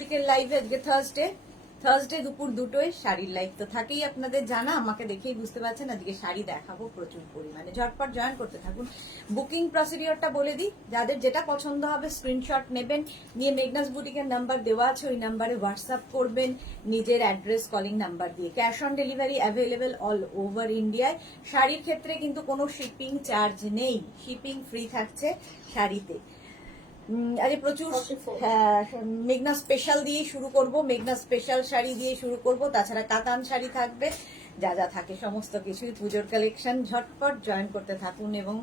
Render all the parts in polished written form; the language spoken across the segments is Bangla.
আজকের লাইভে আজকে থার্সডে দুপুর 2টোয় শাড়ির লাইভ তো থাকেই আপনাদের জানা। আমাকে দেখেই বুঝতে পারছেন আজকে শাড়ি দেখাবো প্রচুর পরিমাণে। ঝটপট জয়েন করতে থাকুন। বুকিং প্রসিডিওরটা বলে দিই, যাদের যেটা পছন্দ হবে স্ক্রিনশট নেবেন, নিয়ে মেঘনাস বুটিকের নাম্বার দেওয়া আছে, ওই নাম্বারে হোয়াটসঅ্যাপ করবেন নিজের অ্যাড্রেস কলিং নাম্বার দিয়ে। Cash on delivery available all over ইন্ডিয়ায়। শাড়ির ক্ষেত্রে কিন্তু কোনো শিপিং চার্জ নেই, শিপিং ফ্রি থাকছে শাড়িতে। আরে প্রচুর মেঘনা স্পেশাল দিয়ে শুরু করব, মেঘনা স্পেশাল শাড়ি দিয়ে শুরু করব, তাছাড়া কাতান শাড়ি থাকবে, যা যা থাকে সমস্ত কিছুই পুজোর কালেকশন। ঝটপট জয়েন করতে থাকুন। এবং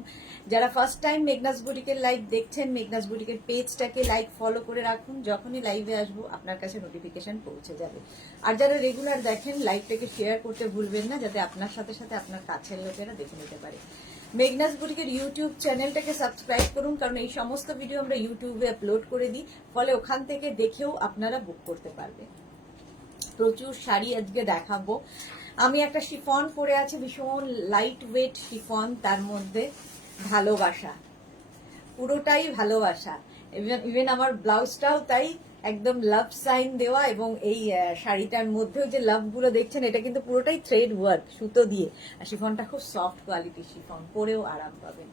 যারা ফার্স্ট টাইম মেঘনাস বুটিকের লাইভ দেখছেন, মেঘনাস বুটিকের পেজটাকে লাইক ফলো করে রাখুন, যখনই লাইভে আসবো আপনার কাছে নোটিফিকেশন পৌঁছে যাবে। আর যারা রেগুলার দেখেন লাইভটাকে শেয়ার করতে ভুলবেন না, যাতে আপনার সাথে সাথে আপনার কাছের লোকেরা দেখে নিতে পারে। মেঘনাস বুটিকের ইউটিউব চ্যানেলটাকে সাবস্ক্রাইব করুন, কারণ এই সমস্ত ভিডিও আমরা ইউটিউবে আপলোড করে দিই, ফলে ওখান থেকে দেখেও আপনারা বুক করতে পারবেন। প্রচুর শাড়ি আজকে দেখাবো। আমি একটা শিফন পরে আছি, ভীষণ লাইট ওয়েট শিফন, তার মধ্যে ভালোবাসা, পুরোটাই ভালোবাসা। ইভেন আমার ব্লাউজটাও তাই, একদম লাভ সাইন দেওয়া। এবং এই শাড়িটার মধ্যেও যে লাভ গুলো দেখছেন, এটা কিন্তু পুরোটাই থ্রেড ওয়ার্ক, সুতো দিয়ে। আর শিফনটা খুব সফট কোয়ালিটির শিফন, পরেও আরাম পাবেন।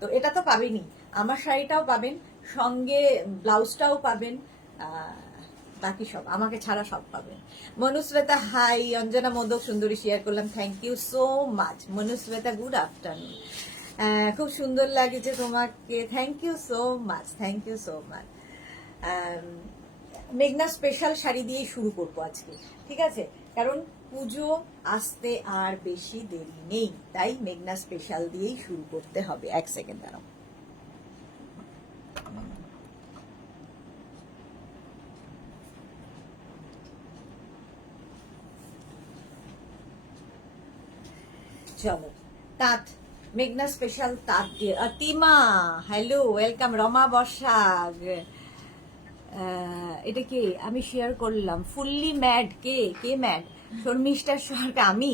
তো এটা তো পাবেনই, আমার শাড়িটাও পাবেন, সঙ্গে ব্লাউজটাও পাবেন, বাকি সব আমাকে ছাড়া সব পাবেন। মনুশ্বেতা হাই, অঞ্জনা মোদক সুন্দরী শেয়ার করলাম, thank you so much Manushweta, good afternoon. খুব সুন্দর লাগছে তোমাকে, thank you so much, thank you so much. মেঘনা স্পেশাল শাড়ি দিয়েই শুরু করবো আজকে, ঠিক আছে? কারণ পুজো আসতে আর বেশি দেরি নেই, তাই মেঘনা স্পেশাল দিয়েই শুরু করতে হবে। এক সেকেন্ড দাঁড়াও। চলো, তাঁত, মেঘনা স্পেশাল তাঁত দিয়ে। অতিমা হ্যালো, ওয়েলকাম। রমা বসাক, এটা কে? আমি শেয়ার করলাম। ফুললি ম্যাড, কে কে ম্যাড? শর্মিষ্ঠা সরকার, আমি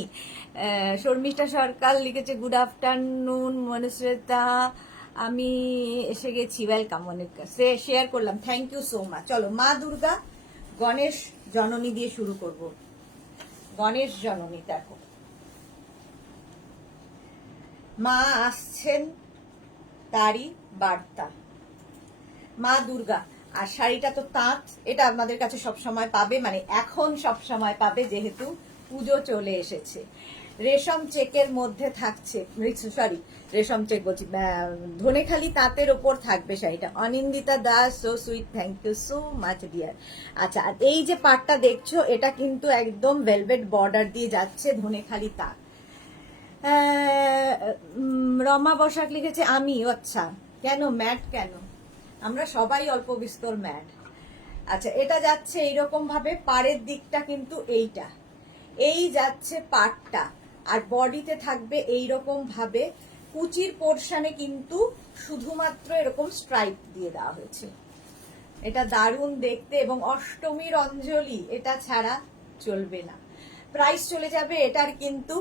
শর্মিষ্ঠা সরকার লিখেছে গুড আফটারনুন মনুশ্বেতা, আমি এসে গেছি, ওয়েলকাম। অনেক শেয়ার করলাম, থ্যাংক ইউ সো মাচ। চলো, মা দুর্গা গণেশ জননী দিয়ে শুরু করব। গণেশ জননী দেখো, মা আসছেন তারই বার্তা, মা দুর্গা। আর শাড়িটা তো তাঁত, এটা আপনাদের কাছে সব সময় পাবে, মানে এখন সব সময় পাবে, যেহেতু পুজো চলে এসেছে। রেশম চেকের মধ্যে থাকছে, সরি রেশম চেক বলছি, ধনেখালি তাঁতের ওপর থাকবে শাড়িটা। Anindita Das, so sweet, thank you so much dear. আচ্ছা, আর এই যে পাটটা দেখছো, এটা কিন্তু একদম ভেলভেট বর্ডার দিয়ে যাচ্ছে, ধনেখালি তাঁত। রমা বসাক লিখেছে আমি, আচ্ছা কেন ম্যাট, কেন? আমরা সবাই অল্প বিস্তর ম্যাট। আচ্ছা, এটা যাচ্ছে এইরকম ভাবে, পাড়ের দিকটা কিন্তু এইটা, এই যাচ্ছে পাটটা, আর বডিতে থাকবে এইরকম ভাবে। কুচির পোর্শনে কিন্তু শুধুমাত্র এরকম স্ট্রাইপ দিয়ে দেওয়া হয়েছে। এটা দারুণ দেখতে, এবং অষ্টমীর অঞ্জলি এটা ছাড়া চলবে না। প্রাইস চলে যাবে এটার কিন্তু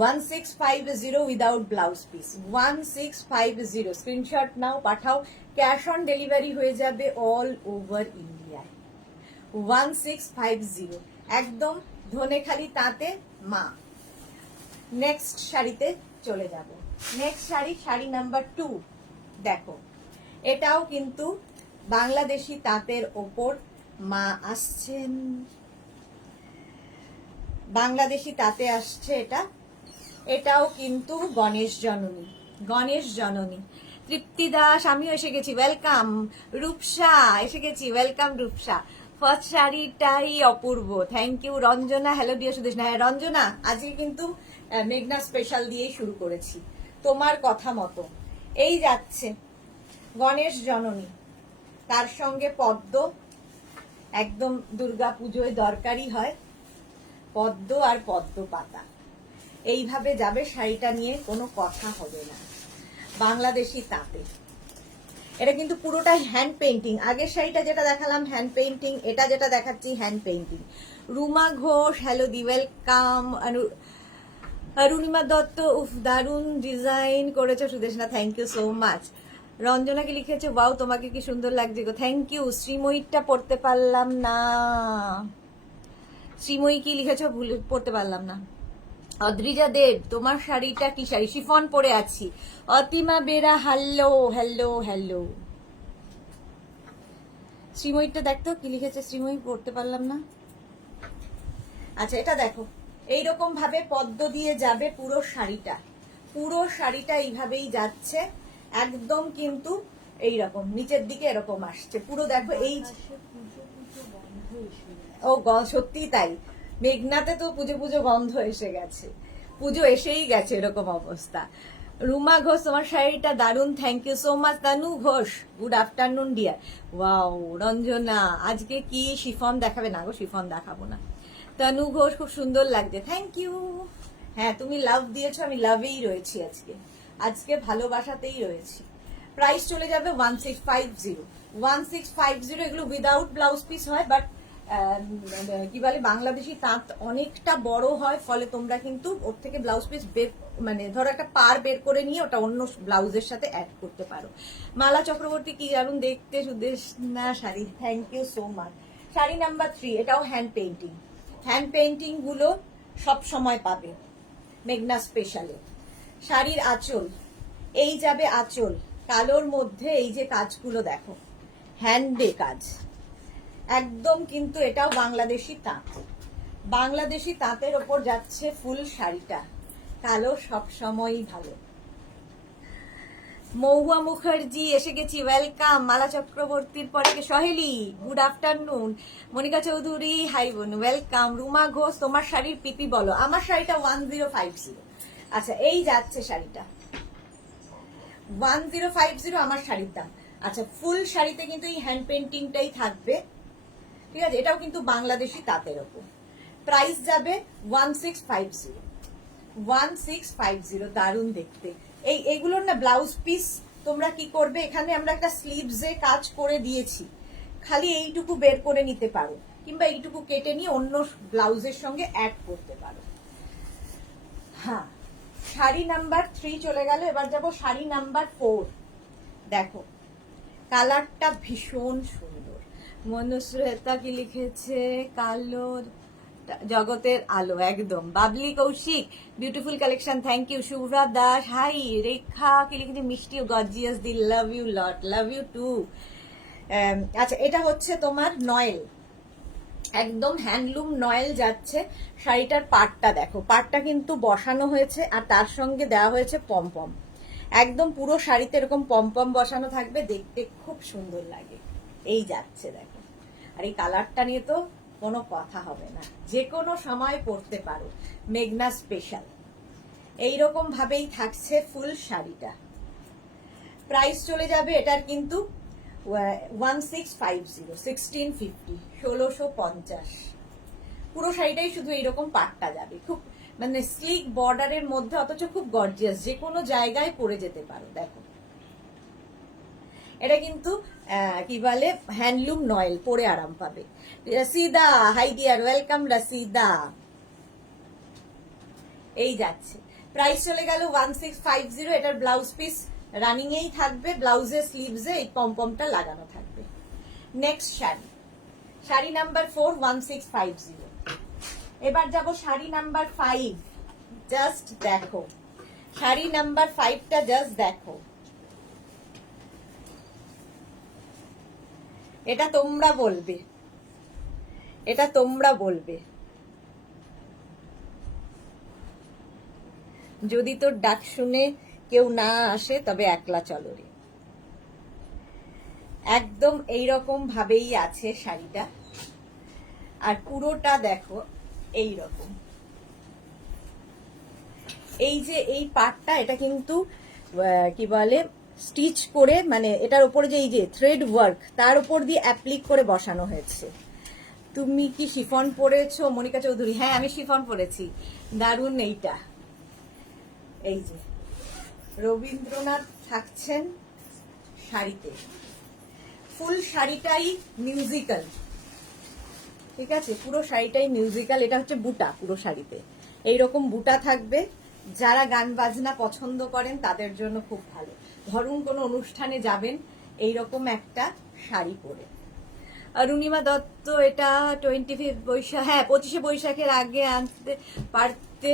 1650 without blouse piece, 1650। Screenshot now, Pathao. Cash on delivery হয়ে যাবে অল ওভার ইন্ডিয়ায়। 1650 একদম ধনেখালি তাঁতে মা। নেক্সট শাড়িতে চলে যাব। নেক্সট শাড়ি, শাড়ি নাম্বার 2 দেখো, এটাও কিন্তু বাংলাদেশি তাঁতের ওপর মা আসছেন, বাংলাদেশি তাঁতে আসছে এটা। এটাও কিন্তু গণেশ জননী, গণেশ জননী। তৃপ্তি দাস, আমিও এসে গেছি, ওয়েলকাম। রূপসা এসে গেছি, ওয়েলকাম রূপসা। ফার্স্ট শাড়িটাই অপূর্ব, thank you. Ranjana, hello dear Sudesh. হ্যাঁ রঞ্জনা, আজকে কিন্তু মেঘনা স্পেশাল দিয়েই শুরু করেছি, তোমার কথা মতো। এই যাচ্ছে গণেশ জননী, তার সঙ্গে পদ্ম, একদম দুর্গা পুজোয় দরকারি হয় পদ্ম আর পদ্ম পাতা। এইভাবে যাবে শাড়িটা নিয়ে, কোনো কথা হবে না। বাংলাদেশি তাঁতে, এটা কিন্তু পুরোটাই হ্যান্ড পেইন্টিং। আগের শাড়িটা যেটা দেখালাম হ্যান্ড পেইন্টিং, এটা যেটা দেখাচ্ছি hand painting. Ruma Ghosh, hello দি, ওয়েলকাম। অরুণিমা দত্ত, উফ দারুণ ডিজাইন করেছে Sudeshna, thank you so much. রঞ্জনাকে লিখেছে, ওয়াও তোমাকে কি সুন্দর লাগছে গো, থ্যাংক ইউ। শ্রীময়ীরটা পড়তে পারলাম না, শ্রীময়ী কি লিখেছো পড়তে পারলাম না। অদ্রিজা দেব, তোমার শাড়িটা কি শাড়ি? শিফন পরে আছি। অতিমা বেরা, হ্যালো হ্যালো হ্যালো। শ্রীময়ীরটা দেখতো কি লিখেছে, শ্রীময়ী পড়তে পারলাম না। আচ্ছা এটা দেখো, এইরকম ভাবে পদ্ম দিয়ে যাবে পুরো শাড়িটা, পুরো শাড়িটা এইভাবেই যাচ্ছে একদম, কিন্তু এইরকম নিচের দিকে এরকম আসছে পুরো। দেখো এই ও সত্যি তাই, মেঘনাতে তো পুজো পুজো গন্ধ এসে গেছে, পুজো এসেই গেছে এরকম অবস্থা। রুমা ঘোষ, তোমার শাড়িটা দারুন, থ্যাংক ইউ সো মাচ। Tanu Ghosh, good afternoon dear. Wow Ranjana, আজকে কি শিফন দেখাবে? না গো, শিফন দেখাবো না। তানু ঘোষ, খুব সুন্দর লাগছে, থ্যাংক ইউ। হ্যাঁ তুমি লাভ দিয়েছো, আমি লাভেই রয়েছি আজকে, আজকে ভালোবাসাতেই রয়েছি। প্রাইস চলে যাবে 1650। 1650, এগুলো উইদাউট ব্লাউজ পিস হয়, বাট কি বলে বাংলাদেশি তাঁত অনেকটা বড় হয়, ফলে তোমরা কিন্তু ওর থেকে ব্লাউজ পিস বের, মানে ধরো একটা পার বের করে নিয়ে ওটা অন্য ব্লাউজের সাথে অ্যাড করতে পারো। মালা চক্রবর্তী, কি দারুণ দেখতে Sudeshna sari, thank you so much. Sari number 3, এটাও হ্যান্ড পেইন্টিং। হ্যান্ড পেইন্টিং গুলো সব সময় পাবে মেঘনা স্পেশালে। শাড়ির আঁচল, এই যাবে আঁচল কালোর মধ্যে, এই যে কাজগুলো দেখো, হ্যান্ডে কাজ একদম, কিন্তু এটাও বাংলাদেশি তাঁত, বাংলাদেশি তাঁতের ওপর যাচ্ছে ফুল শাড়িটা, কালো সব সময়ই ভালো। মহুয়া মুখার্জি এসে গেছি, ওয়েলকাম। মালা চক্রবর্তীর পরে Saheli, good afternoon. Monica Chaudhury, hi বোন, ওয়েলকাম। রুমা ঘোষ, তোমার শাড়ির পিপি বলো। আমার শাড়িটা 1050। আচ্ছা এই যাচ্ছে শাড়িটা 1050 আমার শাড়ির দাম। আচ্ছা ফুল শাড়িতে কিন্তু এই হ্যান্ড পেন্টিংটাই থাকবে, ঠিক আছে, এটাও কিন্তু বাংলাদেশি তাঁতের ওপর। প্রাইস যাবে 1650। 1650, দারুণ দেখতে। এইগুলোর না ব্লাউজ পিস তোমরা কি করবে, এখানে আমরা একটা স্লিভসে কাজ করে দিয়েছি, খালি এইটুকু বের করে নিতে পারো, কিংবা এইটুকু কেটে নিয়ে অন্য ব্লাউজের সঙ্গে অ্যাড করতে পারো। হ্যাঁ, শাড়ি নাম্বার 3 চলে গেল, এবার যাব শাড়ি নাম্বার 4। দেখো কালারটা ভীষণ সুন্দর। মনুশ্রেতা কি লিখেছে, কালো জগতের আলো, একদম। Babli Kaushik, beautiful collection, thank you. Shubhra Das, hi. Rekha কি লিখেছে, মিষ্টি ও গর্জিয়াস দি, love you lot, love you too. আচ্ছা এটা হচ্ছে তোমার নয়েল, একদম হ্যান্ডলুম নয়েল যাচ্ছে। শাড়িটার পাটটা দেখো, পাটটা কিন্তু বসানো হয়েছে আর তার সঙ্গে দেওয়া হয়েছে পমপম, একদম পুরো শাড়িতে এরকম পমপম বসানো থাকবে, দেখতে খুব সুন্দর লাগে। এই যাচ্ছে দেখো, আর এই কালারটা নিয়ে তো কোনো কথা হবে না, যে কোনো সময় পরতে পারো, মেঘনা স্পেশাল। এইরকম ভাবেই থাকছে ফুল শাড়িটা। প্রাইস চলে যাবে এটার কিন্তু 1650, 1650, 1650। পুরো শাড়িটাই শুধু এইরকম পাটটা যাবে, খুব মানে স্লিক বর্ডারের মধ্যে, অথচ খুব গর্জিয়াস, যে কোনো জায়গায় পরে যেতে পারো। দেখো এটা কিন্তু কি বলে হ্যান্ডলুম নয়েল, পরে আরাম পাবে। রসিদা, হাই ডিয়ার, ওয়েলকাম রসিদা। এই যাচ্ছে, প্রাইস চলে গেল 1650। এটার ব্লাউজ পিস রানিং এই থাকবে, ব্লাউজের স্লিভসে এই পমপমটা লাগানো থাকবে। Next sari, sari number 4, 1650। এবার যাব শাড়ি নাম্বার 5। জাস্ট দেখো শাড়ি নাম্বার 5টা, জাস্ট দেখো, এটা তোমরা বলবে, এটা তোমরা বলবে, যদি তোর ডাক শুনে কেউ না আসে তবে একলা চলো রে। একদম এইরকম ভাবেই আছে শাড়িটা, আর পুরোটা দেখো এইরকম। এই যে এই পাটটা, এটা কিন্তু কি বলে স্টিচ করে, মানে এটার উপরে যে এই যে থ্রেড ওয়ার্ক, তার উপর দিয়ে অ্যাপ্লিক করে বসানো হয়েছে। তুমি কি শিফন পরেছো মনিকা চৌধুরী? হ্যাঁ আমি শিফন পরেছি, দারুণ। এইটা এই যে রবীন্দ্রনাথ থাকছেন শাড়িতে, ফুল শাড়িটাই মিউজিক্যাল, ঠিক আছে, পুরো শাড়িটাই মিউজিক্যাল। এটা হচ্ছে বুটা, পুরো শাড়িতে এইরকম বুটা থাকবে, যারা গান বাজনা পছন্দ করেন তাদের জন্য খুব ভালো। ধরুন কোনো অনুষ্ঠানে যাবেন এইরকম একটা শাড়ি পরে। অরুণিমা দত্ত, এটা 25 বৈশাখ, হ্যাঁ 25শে বৈশাখের আগে আনতে পারতে,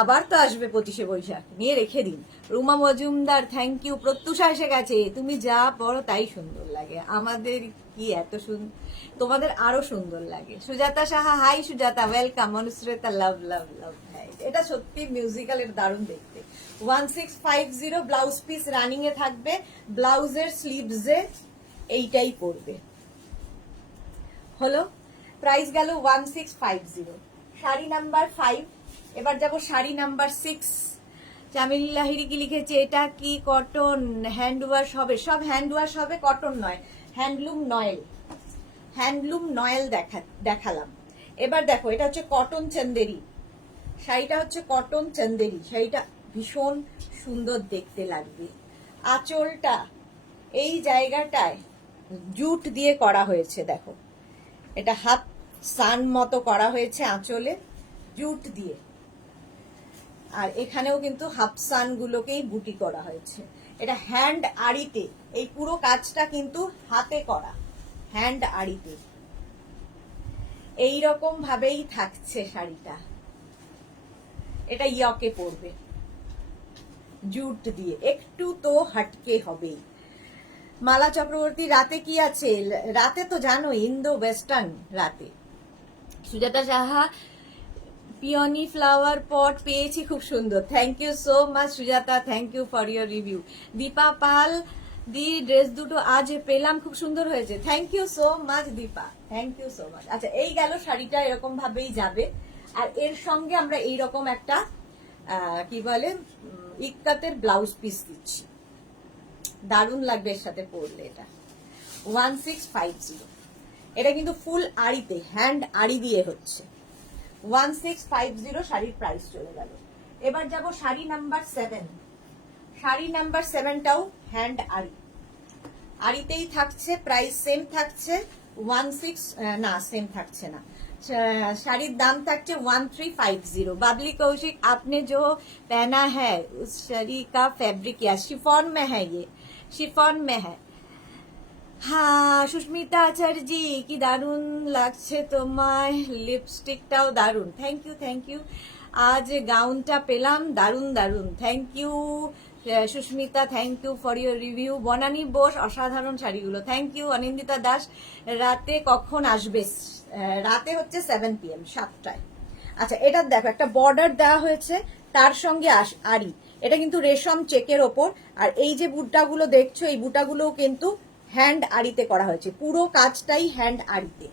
আবার তো আসবে 25শে বৈশাখ, নিয়ে রেখে দিন। Ruma Majumdar, thank you. প্রত্যুষা এসে গেছে, তুমি যা পড়ো তাই সুন্দর লাগে, আমাদের কি এত সুন্দর, তোমাদের আরো সুন্দর লাগে। Sujata Saha, hi Sujata, welcome. Anushreta, love love love. এটা সত্যি মিউজিক্যালের দারুণ দেখতে। 1650 ব্লাউজ পিস রানিং এ থাকবে, ব্লাউজের স্লিভসে এইটাই পড়বে। হলো, প্রাইস গেল 1650। শাড়ি নাম্বার 5। এবার যাব শাড়ি নাম্বার 6। জামিল লাহিড়ী কি লিখেছে, এটা কি কটন হ্যান্ড ওয়াশ হবে? সব হ্যান্ড ওয়াশ হবে, কটন নয়, হ্যান্ডলুম নয়েল। হ্যান্ডলুম নয়েল দেখালাম। এবার দেখো, এটা হচ্ছে কটন চন্দেরি। শাড়িটা হচ্ছে কটন চন্দেরি, শাড়িটা ভীষণ সুন্দর দেখতে লাগবে। আঁচলটা এই জায়গাটায় জুট দিয়ে করা হয়েছে, দেখো এটা হাফ সান মতো করা হয়েছে আঁচলে জুট দিয়ে, আর এখানেও কিন্তু হাফ সান গুলোকেই বুটি করা হয়েছে। এটা হ্যান্ড আড়িতে, এই পুরো কাজটা কিন্তু হাতে করা, হ্যান্ড আড়িতে। এইরকম ভাবেই থাকছে শাড়িটা। এটা ইয়কে পড়বে জুট দিয়ে, একটু তো হাটকে হবেই। মালা চক্রবর্তী, রাতে কি আছে? রাতে তো জানো ইন্দো ওয়েস্টার্ন রাতে। Sujata Saha, peony flower pot পেয়েছি, খুব সুন্দর, thank you so much Sujata, thank you for your review. Dipa Pal, the dress দুটো আজ পেলাম, খুব সুন্দর হয়েছে, thank you so much Dipa, thank you so much. আচ্ছা, এই গেল শাড়িটা, এরকম ভাবেই যাবে। আর এর সঙ্গে আমরা এইরকম একটা কি বলে ইক্কাতের ব্লাউজ পিস দিচ্ছি, দারুণ লাগবে এর সাথে পরলে। এটা 1650। এটা কিন্তু ফুল আড়িতে, হ্যান্ড আড়ি দিয়ে হচ্ছে। 1650 শাড়ির প্রাইস চলে গেল। এবার যাব শাড়ি নাম্বার 7। শাড়ি নাম্বার 7টাও হ্যান্ড আড়ি, আড়িতেই থাকছে, প্রাইস সেম থাকছে 16, না সেম থাকছে না, শাড়ির দাম থাকছে 1350। बाबली कौशिक, आपने जो पहना है उस शाड़ी का फैब्रिक या शिफॉन में है? ये शिफॉन में है। হ্যাঁ সুস্মিতা আচার্যি, কি দারুণ লাগছে তোমায়, লিপস্টিকটাও দারুণ, থ্যাংক ইউ থ্যাংক ইউ। আজ গাউনটা পেলাম, দারুণ দারুণ, thank you Susmita, thank you for your review. Banani Bose, অসাধারণ শাড়িগুলো, থ্যাংক ইউ। অনিন্দিতা দাস, রাতে কখন আসবে? রাতে হচ্ছে 7 PM, 7টায়। আচ্ছা, এটা দেখো একটা বর্ডার দেওয়া হয়েছে, তার সঙ্গে আড়ি, এটা কিন্তু রেশম চেকের ওপর, আর এই যে বুটাগুলো দেখছো, এই বুটাগুলোও কিন্তু হ্যান্ড আড়িতে করা হয়েছে, পুরো কাজটাই হ্যান্ড আড়িতে,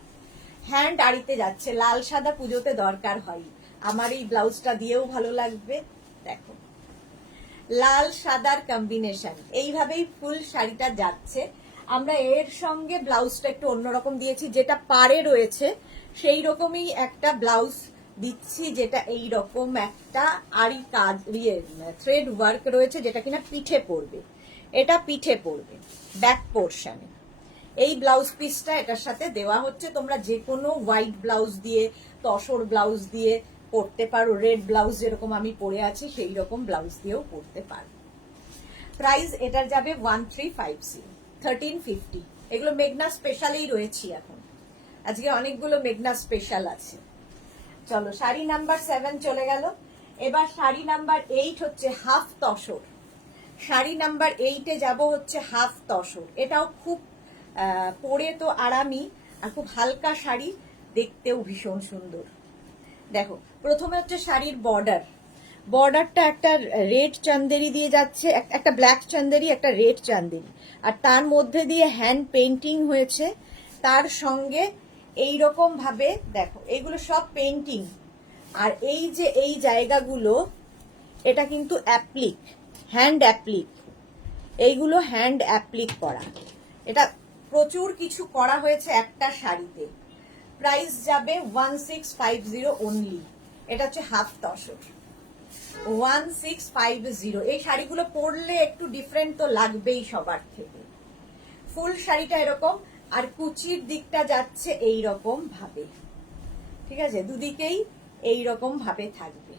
হ্যান্ড আড়িতে যাচ্ছে। লাল সাদা পুজোতে দরকার হয়, আমার এই ব্লাউজটা দিয়েও ভালো লাগবে। দেখো লাল সাদার কম্বিনেশন, এইভাবেই ফুল শাড়িটা যাচ্ছে। আমরা এর সঙ্গে ব্লাউজটা একটু অন্যরকম দিয়েছি, যেটা পাড়ে রয়েছে সেই রকমই একটা ব্লাউজ দিচ্ছি, যেটা এই রকম একটা আড়ি কাজ থ্রেড ওয়ার্ক রয়েছে, যেটা কিনা পিঠে পড়বে, এটা পিঠে পড়বে ব্যাক পোর্শনে। এই ব্লাউজ পিসটা এটার সাথে দেওয়া হচ্ছে। তোমরা যে কোনো হোয়াইট ব্লাউজ দিয়ে, তসর ব্লাউজ দিয়ে পরতে পারো, রেড ব্লাউজ যেরকম আমি পরে আছি সেই রকম ব্লাউজ দিয়েও পরতে পারো। প্রাইস এটার যাবে 1350, 1350। এগুলো মেঘনা স্পেশালেই রয়েছি এখন, আজকে অনেকগুলো মেঘনা স্পেশাল আছে। চলো, শাড়ি নাম্বার 7 চলে গেল। এবার শাড়ি নাম্বার 8 হচ্ছে হাফ তসর। শাড়ি নাম্বার 8-এ যাব হচ্ছে হাফ তসর। এটাও খুব পরে তো আরামই, আর খুব হালকা শাড়ি, দেখতেও ভীষণ সুন্দর। দেখো প্রথমে হচ্ছে শাড়ির বর্ডার, বর্ডারটা একটা রেড চান্দেরি দিয়ে যাচ্ছে, একটা ব্ল্যাক চান্দেরি, একটা রেড চান্দেরি, আর তার মধ্যে দিয়ে হ্যান্ড পেন্টিং হয়েছে। তার সঙ্গে এই রকম ভাবে দেখো, এইগুলো সব পেন্টিং, আর এই যে এই জায়গাগুলো এটা কিন্তু অ্যাপ্লিক, হ্যান্ড অ্যাপ্লিক, এইগুলো হ্যান্ড অ্যাপ্লিক করা। এটা প্রচুর কিছু করা হয়েছে একটা শাড়িতে। প্রাইস যাবে 1650 অনলি। এটা হচ্ছে হাফ তসর, 1650। এই শাড়িগুলো পরলে একটু ডিফারেন্ট তো লাগবেই সবার থেকে। ফুল শাড়িটা এরকম, আর কুচির দিকটা যাচ্ছে এই রকম ভাবে, ঠিক আছে, দুদিকেই এই রকম ভাবে থাকবে।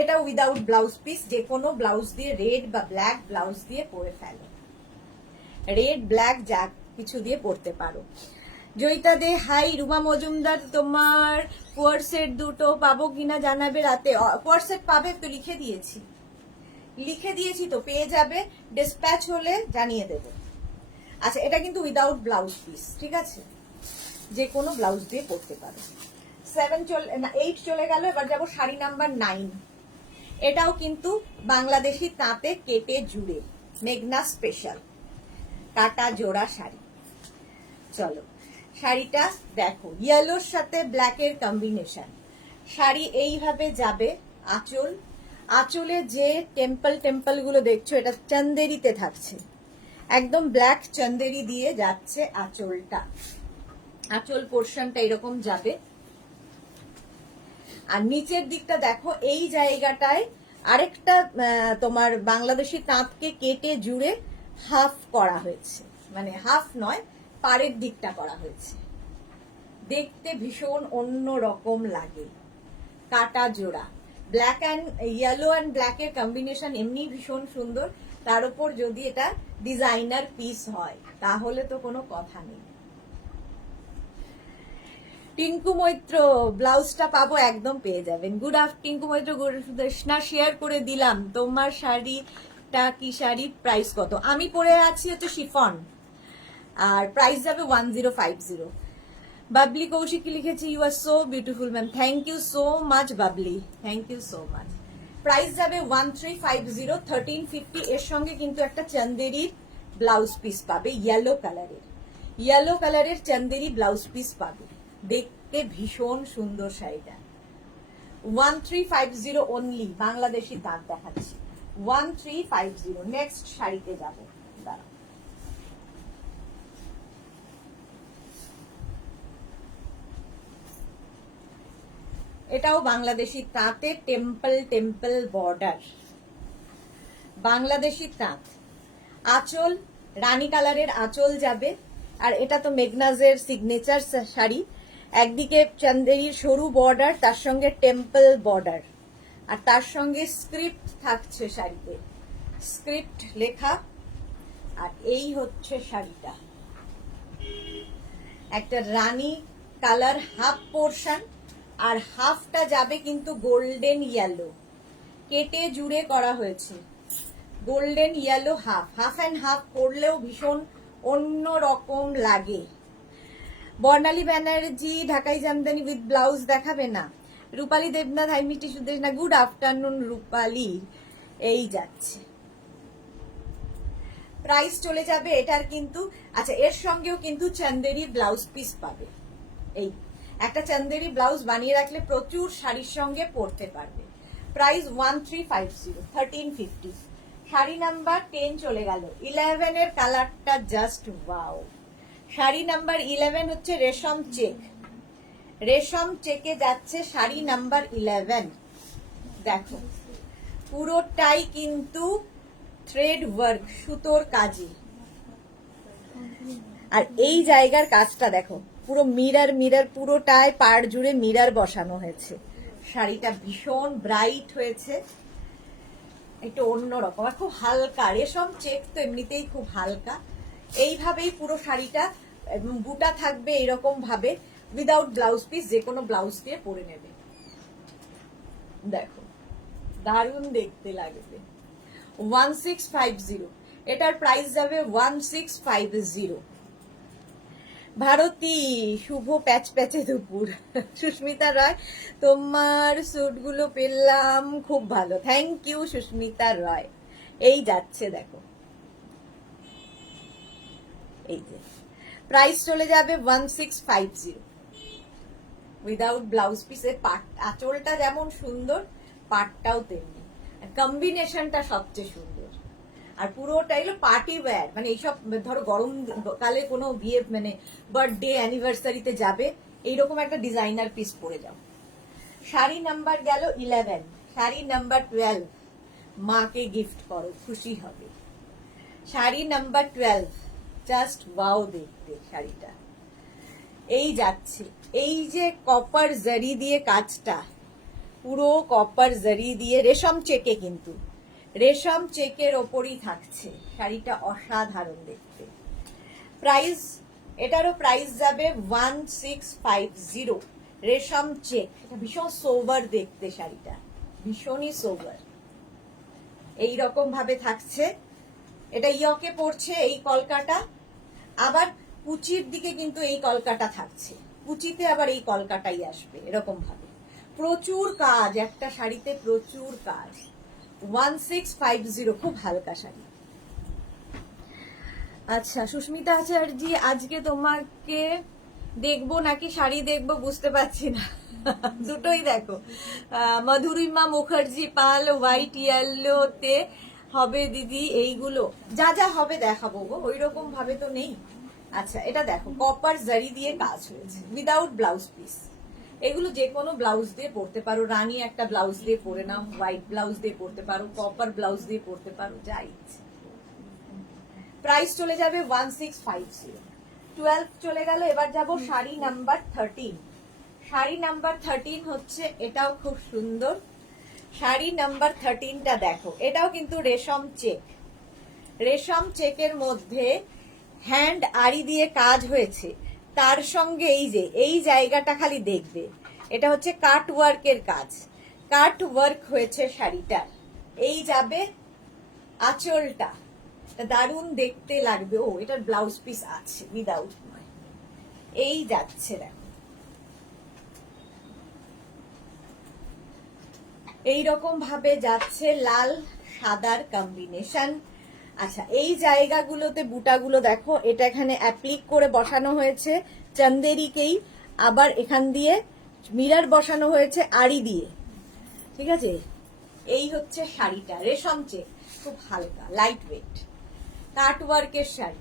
এটা উইদাউট ব্লাউজ পিস, যে কোনো ব্লাউজ দিয়ে, রেড বা ব্ল্যাক ব্লাউজ দিয়ে পরে ফেলো, রেড ব্ল্যাক যা কিছু দিয়ে পরতে পারো। জয়িতা দে হাই, রুমা মজুমদার তোমার কোয়ার সেট দুটো পাবো কিনা জানাবে রাতে। কোয়ার সেট পাবে তো, লিখে দিয়েছি তো, পেয়ে যাবে, ডিসপ্যাচ হলে জানিয়ে দেব। আচ্ছা, এটা কিন্তু উইদাউট ব্লাউজ পিস, ঠিক আছে, যে কোনো ব্লাউজ দিয়ে পরতে পারো। 8 চলে গেল, এবার যাবো শাড়ি নাম্বার 9। এটাও কিন্তু বাংলাদেশি তাঁতে কেটে জুড়ে, মেঘনা স্পেশাল কাটা জোড়া শাড়ি। চলো শাড়িটা দেখো, ইয়েলোর সাথে ব্ল্যাকের কম্বিনেশন। শাড়ি এইভাবে যাবে, আঁচলে যে টেম্পল গুলো দেখছো, এটা চন্দেরিতে থাকছে, একদম ব্ল্যাক চন্দেরি দিয়ে যাচ্ছে আঁচলটা, আঁচল পোর্শনটা এরকম যাবে। আর নিচের দিকটা দেখো, এই জায়গাটায় আরেকটা তোমার বাংলাদেশি তাঁতকে কেটে জুড়ে হাফ করা হয়েছে, মানে হাফ নয়, পাড়ের দিকটা করা হয়েছে, দেখতে ভীষণ অন্য রকম লাগে। কাটা জোড়া, ব্ল্যাক অ্যান্ড ইয়েলো অ্যান্ড ব্ল্যাকের কম্বিনেশন এমনি ভীষণ সুন্দর, তার উপর যদি এটা ডিজাইনার পিস হয় তাহলে তো কোনো কথা নেই। টিঙ্কু মৈত্র, ব্লাউজটা পাবো, একদম পেয়ে যাবেন। গুড আফটার টিঙ্কু মৈত্র, না শেয়ার করে দিলাম। তোমার শাড়িটা কি শাড়ি, প্রাইস কত? আমি পরে আছি হচ্ছে শিফন, আর প্রাইস যাবে 1050। বাবলি কৌশিক লিখেছে, you are so beautiful ma'am, thank you so much Babli, thank you so much. Price যাবে 1350, 1350। এর সঙ্গে কিন্তু একটা চন্দেরির ব্লাউজ পিস পাবে, ইয়েলো কালারের চন্দেরি ব্লাউজ পিস পাবে, দেখতে ভীষণ সুন্দর শাড়িটা। 1350 অনলি, বাংলাদেশি তাঁত দেখাচ্ছি, 1350। নেক্সট শাড়িতে যাবো, দাঁড়াও। এটাও বাংলাদেশি তাঁতে টেম্পল বর্ডার, বাংলাদেশি তাঁত, আঁচল রানী কালারের আঁচল যাবে। আর এটা তো মেঘনাজের সিগনেচার শাড়ি, একদিকে চন্দেরির সরু বর্ডার, তার সঙ্গে টেম্পল বর্ডার, আর তার সঙ্গে স্ক্রিপ্ট থাকছে শাড়িতে, স্ক্রিপ্ট লেখা। আর এই হচ্ছে শাড়িটা, একটা রানী কালার হাফ পোর্শন, আর হাফটা যাবে কিন্তু গোল্ডেন ইয়েলো, কেটে জুড়ে করা হয়েছে, golden yellow half and half পরলেও ভীষণ অন্য রকম লাগে। বর্ণালী ব্যানার্জি, ঢাকাই জামদানি উইথ ব্লাউজ দেখাবে না? রূপালী দেবনাথ, হাই মিষ্টি সুদেশ না, গুড আফটারনুন রূপালী। এই যাচ্ছে, প্রাইস চলে যাবে এটার কিন্তু। আচ্ছা, এর সঙ্গেও কিন্তু চন্দেরি ব্লাউজ পিস পাবে, এই একটা চন্দেরি ব্লাউজ বানিয়ে রাখলে প্রচুর শাড়ির সঙ্গে পরতে পারবে। প্রাইস 1350, 1350। শাড়ি নাম্বার 10 চলে গেল, 11 এর কালারটা জাস্ট ওয়াও। শাড়ি নাম্বার 11 হচ্ছে রেশম চেকে যাচ্ছে শাড়ি নাম্বার 11। দেখো পুরোটাই কিন্তু থ্রেড ওয়ার্ক, সুতোর কাজে, আর এই জায়গার কাজটা দেখো, পুরো মিরর পুরোটায় পাড় জুড়ে মিরর বসানো হয়েছে। শাড়িটা ভীষণ ব্রাইট হয়েছে, একটু অন্যরকম, আর খুব হালকা, রেশম চেক তো এমনিতেই খুব হালকা। এইভাবেই পুরো শাড়িটা বুটা থাকবে এরকম ভাবে, উইদাউট ব্লাউজ পিস, যে কোনো ব্লাউজ দিয়ে পরে নেবে। দেখো দারুণ দেখতে লাগবে। 1650, এটার প্রাইস যাবে 1650। ভারতী, শুভ প্যাচে দুপুর। সুস্মিতা রয়, তোমার স্যুটগুলো পেলাম, খুব ভালো, থ্যাংক ইউ সুস্মিতা রয়। এই যাচ্ছে দেখো, এই যে প্রাইস চলে যাবে 1650, উইদাউট ব্লাউজ পিসের। আঁচলটা যেমন সুন্দর, পাটটাও তেমনি, কম্বিনেশনটা সবচেয়ে সুন্দর। আর পুরোটা এলো পার্টি ওয়্যার, মানে এইসব ধরো গরম কালে কোনো বিয়ে, মানে বার্থডে অ্যানিভার্সারিতে যাবে, এইরকম একটা ডিজাইনার পিস পরে যাও। শাড়ি নাম্বার গেল 11, শাড়ি নাম্বার 12, মাকে গিফট করো, খুশি হবে। শাড়ি নাম্বার 12, জাস্ট ওয়াও দেখতে শাড়িটা। এই যাচ্ছে, এই যে কপার জারি দিয়ে কাজটা, পুরো কপার জারি দিয়ে রেশম চেকে, কিন্তু রেশম চেকের ওপরই থাকছে শাড়িটা, অসাধারণ দেখতে। প্রাইস, এটারও প্রাইস যাবে 1650। রেশম চেক, এটা ভীষণ সোবার দেখতে শাড়িটা, ভীষণই সোবার। এইরকম ভাবে থাকছে, এটা ইয়কে পড়ছে এই কলকাটা, আবার কুচির দিকে কিন্তু এই কলকাটা থাকছে, কুচিতে আবার এই কলকাটাই আসবে এরকম ভাবে। প্রচুর কাজ একটা শাড়িতে, প্রচুর কাজ। 1650, খুব হালকা শাড়ি। আচ্ছা সুস্মিতা আচার্যি, আজকে তোমাকে দেখবো নাকি শাড়ি দেখবো বুঝতে পারছি না, দুটোই দেখো। মধুরিমা মুখার্জি পাল, হোয়াইট ইয়েলোতে হবে দিদি, এইগুলো যা যা হবে দেখাবো গো, ওই রকম ভাবে তো নেই। আচ্ছা এটা দেখো, কপার জারি দিয়ে কাজ হয়েছে, উইদাউট ব্লাউজ পিস। এগুলো যে কোনো ব্লাউজ দিয়ে পরতে পারো, রানী একটা ব্লাউজ দিয়ে পরে নাও, হোয়াইট ব্লাউজ দিয়ে পরতে পারো, কপার ব্লাউজ দিয়ে পরতে পারো, যা ইচ্ছে। প্রাইস চলে যাবে 1650। 12 চলে গেল, এবার যাব শাড়ি নাম্বার 13। শাড়ি নাম্বার 13 হচ্ছে, এটাও খুব সুন্দর। শাড়ি নাম্বার 13টা দেখো, এটাও কিন্তু রেশম চেক, রেশম চেকের মধ্যে হ্যান্ড আড়ি দিয়ে কাজ হয়েছে, তার সঙ্গে এই যে এই জায়গাটা খালি দেখবে, এটা হচ্ছে কাট ওয়ার্কের কাজ, কাট ওয়ার্ক হয়েছে শাড়িটার। এই যাবে আঁচলটা, দারুণ দেখতে লাগবে। ও এটার ব্লাউজ পিস আছে, উইদাউট নয়, এই যাচ্ছে দেখো, এইরকম ভাবে যাচ্ছে, লাল সাদার কম্বিনেশন। আচ্ছা এই জায়গাগুলোতে বুটাগুলো দেখো, এটা এখানে অ্যাপ্লিক করে বসানো হয়েছে চন্দেরিকেই, আবার এখান দিয়ে মিরর বসানো হয়েছে আড়ি দিয়ে, ঠিক আছে। এই হচ্ছে শাড়িটা, রেশম চেক, খুব হালকা লাইট ওয়েট কাট ওয়ার্কের শাড়ি।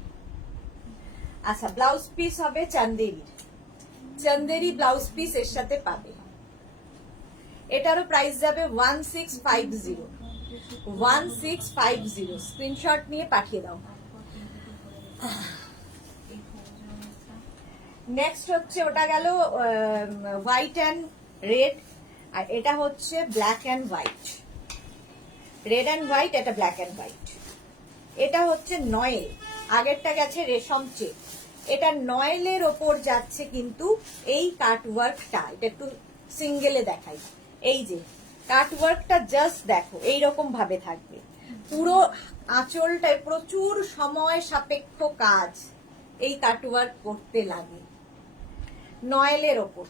আচ্ছা ব্লাউজ পিস হবে চান্দেরির, চান্দেরি ব্লাউজ পিস এর সাথে পাবে। এটারও প্রাইস যাবে 1650। 1650, স্ক্রিনশট নিয়ে পাঠিয়ে দাও। নেক্সট হচ্ছে, ওটা গেল হোয়াইট অ্যান্ড রেড, আর এটা হচ্ছে black and white, red and white, এটা ব্ল্যাক অ্যান্ড হোয়াইট। এটা হচ্ছে নয়েল, আগেরটা গেছে রেশম চেক, এটা নয়েলের ওপর যাচ্ছে কিন্তু এই কাটওয়ার্কটা, এটা একটু সিঙ্গেলে দেখাই। এই যে কাটওয়ার্কটা জাস্ট দেখো, এইরকম ভাবে থাকবে, পুরো আঁচলটায় প্রচুর সময় সাপেক্ষ কাজ এই কাটওয়ার্ক করতে লাগে, নয়েলের ওপর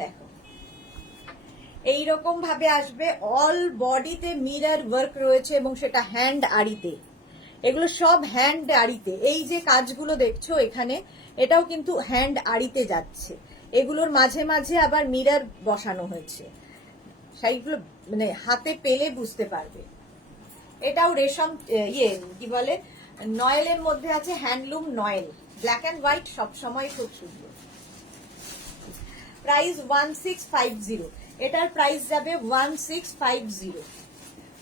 দেখো এইরকম ভাবে আসবে। অল বডিতে মিরর ওয়ার্ক রয়েছে এবং সেটা হ্যান্ড আড়িতে, এগুলো সব হ্যান্ড আড়িতে। এই যে কাজগুলো দেখছো এখানে, এটাও কিন্তু হ্যান্ড আড়িতে যাচ্ছে, এগুলোর মাঝে মাঝে আবার মিরর বসানো হয়েছে, সেইগুলো মানে হাতে পেলে বুঝতে পারবে। এটাও রেশম কি বলে নয়েলের মধ্যে আছে, handloom Noel, black and white সবসময় খুব সুন্দর। প্রাইস 1650, এটার প্রাইস যাবে 1650।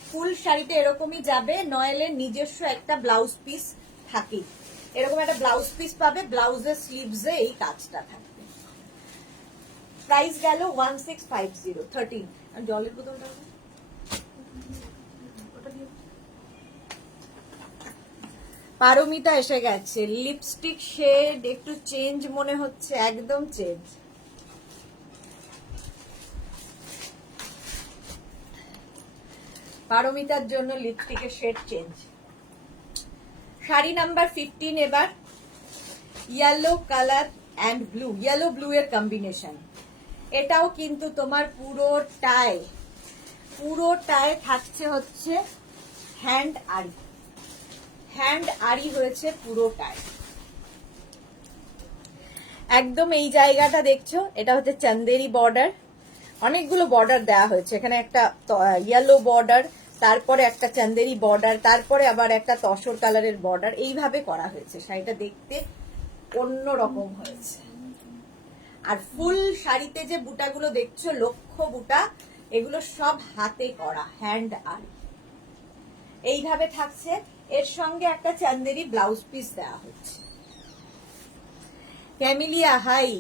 ফুল শাড়িতে এরকমই যাবে, নয়েলের নিজস্ব একটা ব্লাউজ পিস থাকে, এরকম একটা ব্লাউজ পিস পাবে, ব্লাউজের স্লিভসে এই কাজটা থাকবে। প্রাইস গেল 1650। 13 জলের বোতলটা পারমিতা এসে গেছে, লিপস্টিক শেড একটু চেঞ্জ মনে হচ্ছে, একদম চেঞ্জ। পারমিতার জন্য লিপস্টিকের শেড চেঞ্জ। শাড়ি নাম্বার 15 এবার, yellow colour and blue, yellow blue এর কম্বিনেশন। এটাও কিন্তু তোমার পুরোটায় থাকছে হচ্ছে হ্যান্ড আড়ি, হ্যান্ড আড়ি হয়েছে পুরোটায়, একদম এই জায়গাটা দেখছো, এটা হচ্ছে চন্দেরি বর্ডার, অনেকগুলো বর্ডার দেওয়া হয়েছে, এখানে একটা ইয়েলো বর্ডার, তারপরে একটা চন্দেরি বর্ডার, তারপরে আবার একটা তসর কালারের বর্ডার, এইভাবে করা হয়েছে। শাড়িটা দেখতে অন্য রকম হয়েছে। আর ফুল শাড়িতে যে বুটাগুলো দেখছো, লক্ষ্য বুটা, এগুলো সব হাতে করা, হ্যান্ড আর্ট, এইভাবে থাকছে। এর সঙ্গে একটা চান্দেরি ব্লাউজ পিস দেওয়া হচ্ছে। ক্যামিলিয়া হাই,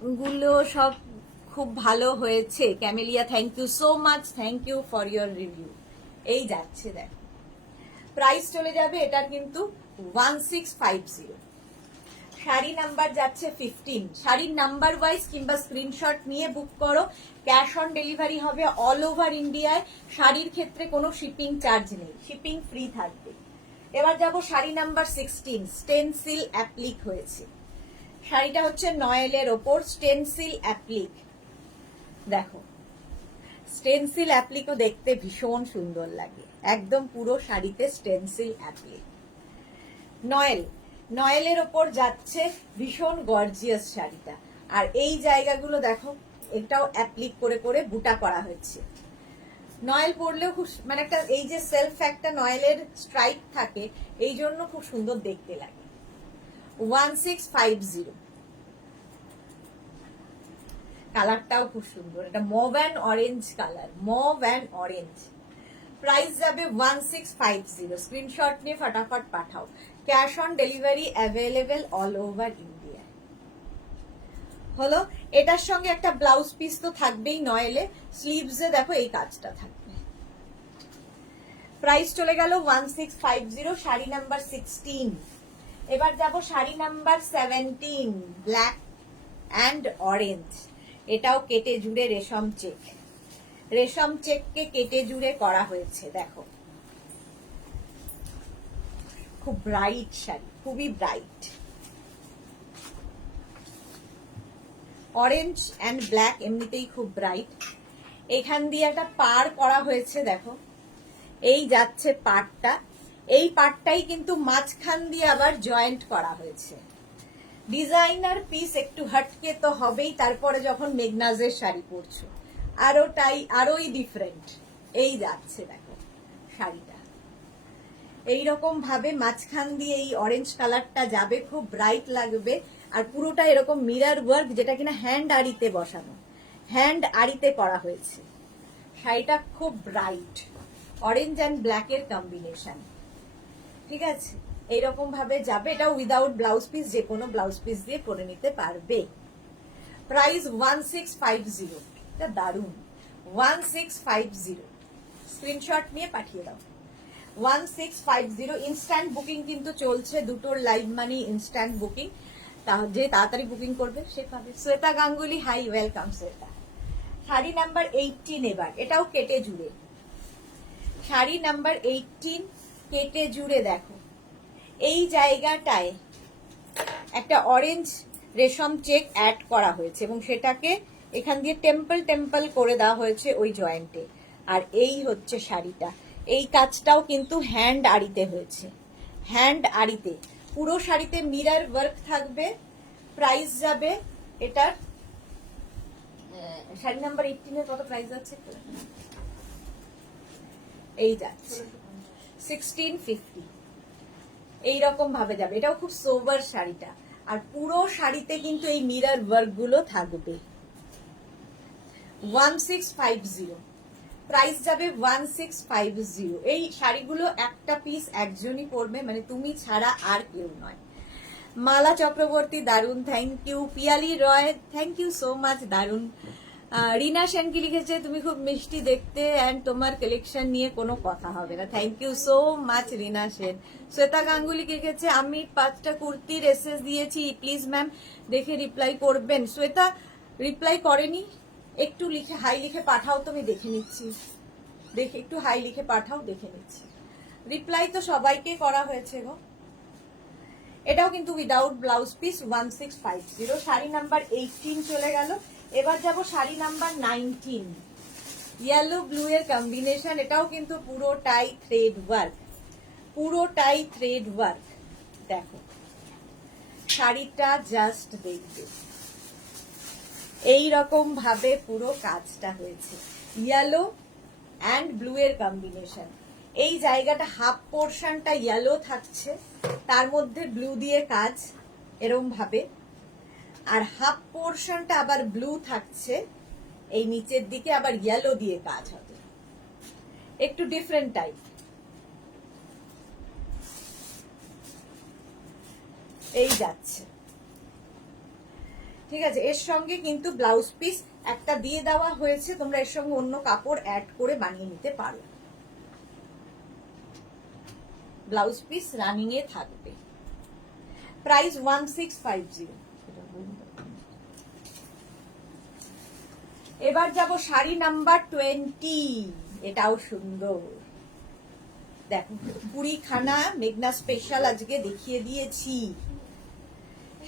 গুলো সব খুব ভালো হয়েছে। Camellia, thank you so much, thank you for your review. এই যাচ্ছে দেখ, প্রাইস চলে যাবে এটার কিন্তু 1650। শাড়ি নাম্বার যাচ্ছে 15। শাড়ির নাম্বার ওয়াইজ কিংবা স্ক্রিনশট নিয়ে বুক করো। ক্যাশ অন ডেলিভারি হবে অল ওভার ইন্ডিয়ায়। শাড়ির ক্ষেত্রে কোনো শিপিং চার্জ নেই, শিপিং ফ্রি থাকবে। এবার যাব শাড়ি নাম্বার 16, স্টেনসিল অ্যাপ্লিক হয়েছে। শাড়িটা হচ্ছে নয়েলের ওপর স্টেনসিল অ্যাপ্লিক। দেখো, স্টেনসিল অ্যাপ্লিকও দেখতে ভীষণ সুন্দর লাগে, একদম পুরো শাড়িতে স্টেনসিল অ্যাপ্লিক। নয়েলের ওপর যাচ্ছে ভীষণ গর্জিয়াস শাড়িটা। আর এই জায়গাগুলো দেখো, এটাও অ্যাপ্লিক করে করে বুটা করা হয়েছে। নয়েল পরলেও খুব মানে একটা এই যে সেলফ একটা নয়েলের স্ট্রাইপ থাকে, এই জন্য খুব সুন্দর দেখতে লাগে। 1650। কালারটাও খুব সুন্দর, এটা mauve and orange colour, mauve and orange. Price যাবে 1650। স্ক্রিনশট নিয়ে ফটাফট পাঠাও। Cash on delivery available all over India. হলো, এটার সঙ্গে একটা ব্লাউজ পিস তো থাকবেই নয়েলে, স্লিভসে দেখো এই কাজটা থাকবে। প্রাইস চলে গেল 1650। শাড়ি নাম্বার 16। এবার যাব sari number 17, black and orange. এটাও কেটে জুড়ে রেশম চেক, রেশম চেককে কেটে জুড়ে করা হয়েছে। দেখো, খুব ব্রাইট শাড়ি, খুবই ব্রাইট। অরেঞ্জ অ্যান্ড ব্ল্যাক এমনিতেই খুব ব্রাইট। এখান দিয়ে একটা পার করা হয়েছে, দেখো এই যাচ্ছে পাটটা। এই পাটটাই কিন্তু মাঝখান দিয়ে আবার জয়েন্ট করা হয়েছে। ডিজাইনার পিস একটু হটকে তো হবেই, তারপরে যখন মেঘনাজের শাড়ি পরছো আরোই ডিফারেন্ট। এই যাচ্ছে দেখো শাড়িটা, এইরকম ভাবে মাঝখান দিয়ে এই অরেঞ্জ কালারটা যাবে, খুব ব্রাইট লাগবে। আর পুরোটা এরকম মিরর ওয়ার্ক, যেটা কিনা হ্যান্ড আড়িতে বসানো, হ্যান্ড আড়িতে করা হয়েছে। শাড়িটা খুব ব্রাইট, অরেঞ্জ অ্যান্ড ব্ল্যাকের কম্বিনেশন, ঠিক আছে? এইরকম ভাবে যাবে। এটা উইদাউট ব্লাউজ পিস, যে কোনো ব্লাউজ পিস দিয়ে পরে নিতে পারবে। প্রাইস 1650। এটা দারুণ, 1650। স্ক্রিনশট নিয়ে পাঠিয়ে দাও। 1650। ইনস্ট্যান্ট বুকিং কিন্তু চলছে, দুটোর লাইভ মানি ইনস্ট্যান্ট বুকিং। যে তাড়াতাড়ি বুকিং করবে সে পাবে। Shweta Ganguly, hi, welcome Shweta. Sari number 18। এবার এটাও কেটে জুড়ে। শাড়ি নাম্বার 18 কেটে জুড়ে। দেখো এই জায়গাটায় একটা অরেঞ্জ রেশম চেক অ্যাড করা হয়েছে এবং সেটাকে এখান দিয়ে টেম্পল টেম্পল করে দেওয়া হয়েছে ওই জয়েন্টে। আর এই হচ্ছে শাড়িটা। এই কাজটাও কিন্তু হ্যান্ড আড়িতে হয়েছে, হ্যান্ড আড়িতে। পুরো শাড়িতে মিরর ওয়ার্ক থাকবে। প্রাইস যাবে এটার, শাড়ি নাম্বার 18 এর কত প্রাইস যাচ্ছে? এই যাচ্ছে 1650। এইরকম ভাবে যাবে। এটাও খুব সোবার শাড়িটা। আর পুরো শাড়িতে কিন্তু এই মিরর ওয়ার্ক গুলো থাকবে। 1650। প্রাইস যাবে 1650। এই শাড়িগুলো একটা পিস একজনই পরবে, মানে তুমি ছাড়া আর কেউ নয়। মালা চক্রবর্তী, দারুন, thank you. Piyali Roy, thank you so much, দারুন। রিনা সেন কি লিখেছে, তুমি খুব মিষ্টি দেখতে অ্যান্ড তোমার কালেকশন নিয়ে কোনো কথা হবে না। থ্যাংক ইউ সো মাচ রিনা সেন। শ্বেতা গাঙ্গুলি কি লিখেছে, আমি 5টা কুর্তির এসএস দিয়েছি, প্লিজ ম্যাম দেখে রিপ্লাই করবেন। শ্বেতা রিপ্লাই করেনি, একটু লিখে হাই লিখে পাঠাও তো, আমি দেখে নিচ্ছি। দেখে একটু হাই লিখে পাঠাও, দেখে নিচ্ছি। রিপ্লাই তো সবাইকে করা হয়েছে গো। এটাও কিন্তু without blouse piece. 1650। Sari number 18 চলে গেল। এবার যাব শাড়ি নাম্বার 19, ইয়েলো ব্লু এর কম্বিনেশন। এটাও কিন্তু পুরোটাই থ্রেড ওয়ার্ক, পুরোটাই থ্রেড ওয়ার্ক। দেখো শাড়িটা জাস্ট দেখবে, এই রকম ভাবে পুরো কাজটা হয়েছে। ইয়েলো অ্যান্ড ব্লু এর কম্বিনেশন। এই জায়গাটা হাফ পোর্শনটা ইয়েলো থাকছে, তার মধ্যে ব্লু দিয়ে কাজ এরকম ভাবে। আর হাফ পোর্শনটা আবার ব্লু থাকছে, এই নিচের দিকে আবার ইয়েলো দিয়ে কাজ হবে, একটু ডিফারেন্ট টাইপ। এই যাচ্ছে ঠিক আছে, এর সঙ্গে কিন্তু ব্লাউজ পিস একটা দিয়ে দেওয়া হয়েছে, তোমরা এর সঙ্গে অন্য কাপড় অ্যাড করে বানিয়ে নিতে পারো। ব্লাউজ পিস রানিং এ থাকবে। প্রাইস 1650। এবার যাব শাড়ি নাম্বার 20। এটাও সুন্দর, দেখো কুড়িখানা মেঘনা স্পেশাল আজকে দেখিয়ে দিয়েছি।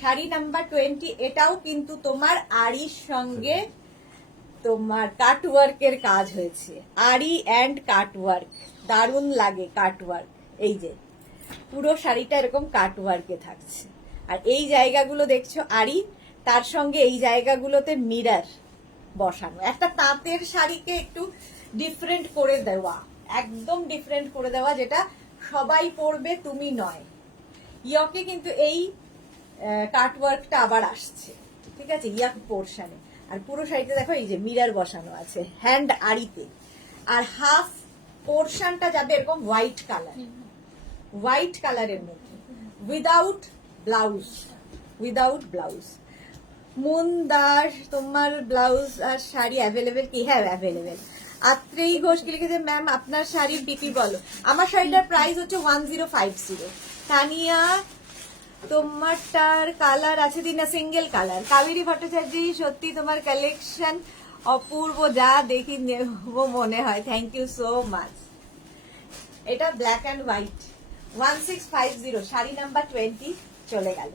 শাড়ি নাম্বার 20, এটাও কিন্তু তোমার আড়ির সঙ্গে তোমার কাটওয়ার্কের কাজ হয়েছে। আড়ি অ্যান্ড কাটওয়ার্ক, দারুণ লাগে কাটওয়ার্ক। এই যে পুরো শাড়িটা এরকম কাটওয়ার্কে থাকছে, আর এই জায়গাগুলো দেখছো আড়ি, তার সঙ্গে এই জায়গাগুলোতে মিরর বসানো। একটা তাঁতের শাড়িকে একটু ডিফারেন্ট করে দেওয়া, একদম ডিফারেন্ট করে দেওয়া, যেটা সবাই পরবে তুমি নয়। ইয়কে কিন্তু এই কাটওয়ার্কটা আবার আসছে, ঠিক আছে, ইয়াক পোর্শনে। আর পুরো শাড়িতে দেখো এই যে মিরর বসানো আছে হ্যান্ড আড়িতে। আর হাফ পোর্শনটা যাবে এরকম হোয়াইট কালার, হোয়াইট কালারের মধ্যে, উইদাউট ব্লাউজ, উইদাউট ব্লাউজ। মুন্দার তোমার ব্লাউজ আর শাড়ি অ্যাভেলেবেল কি? হ্যাঁ অ্যাভেলেবেল। আত্রেই ঘোষ কি লিখেছে, ম্যাম আপনার শাড়ির পিপি বলো। আমার শাড়িটার প্রাইস হচ্ছে 1050। তানিয়া তোমারটার কালার আছে দিনা সিঙ্গেল কালার। কাবেরী ভট্টাচার্য সত্যি তোমার কালেকশন অপূর্ব, যা দেখি নেব মনে হয়। Thank you so much. এটা black and white 1650, sari number 20 চলে গেল।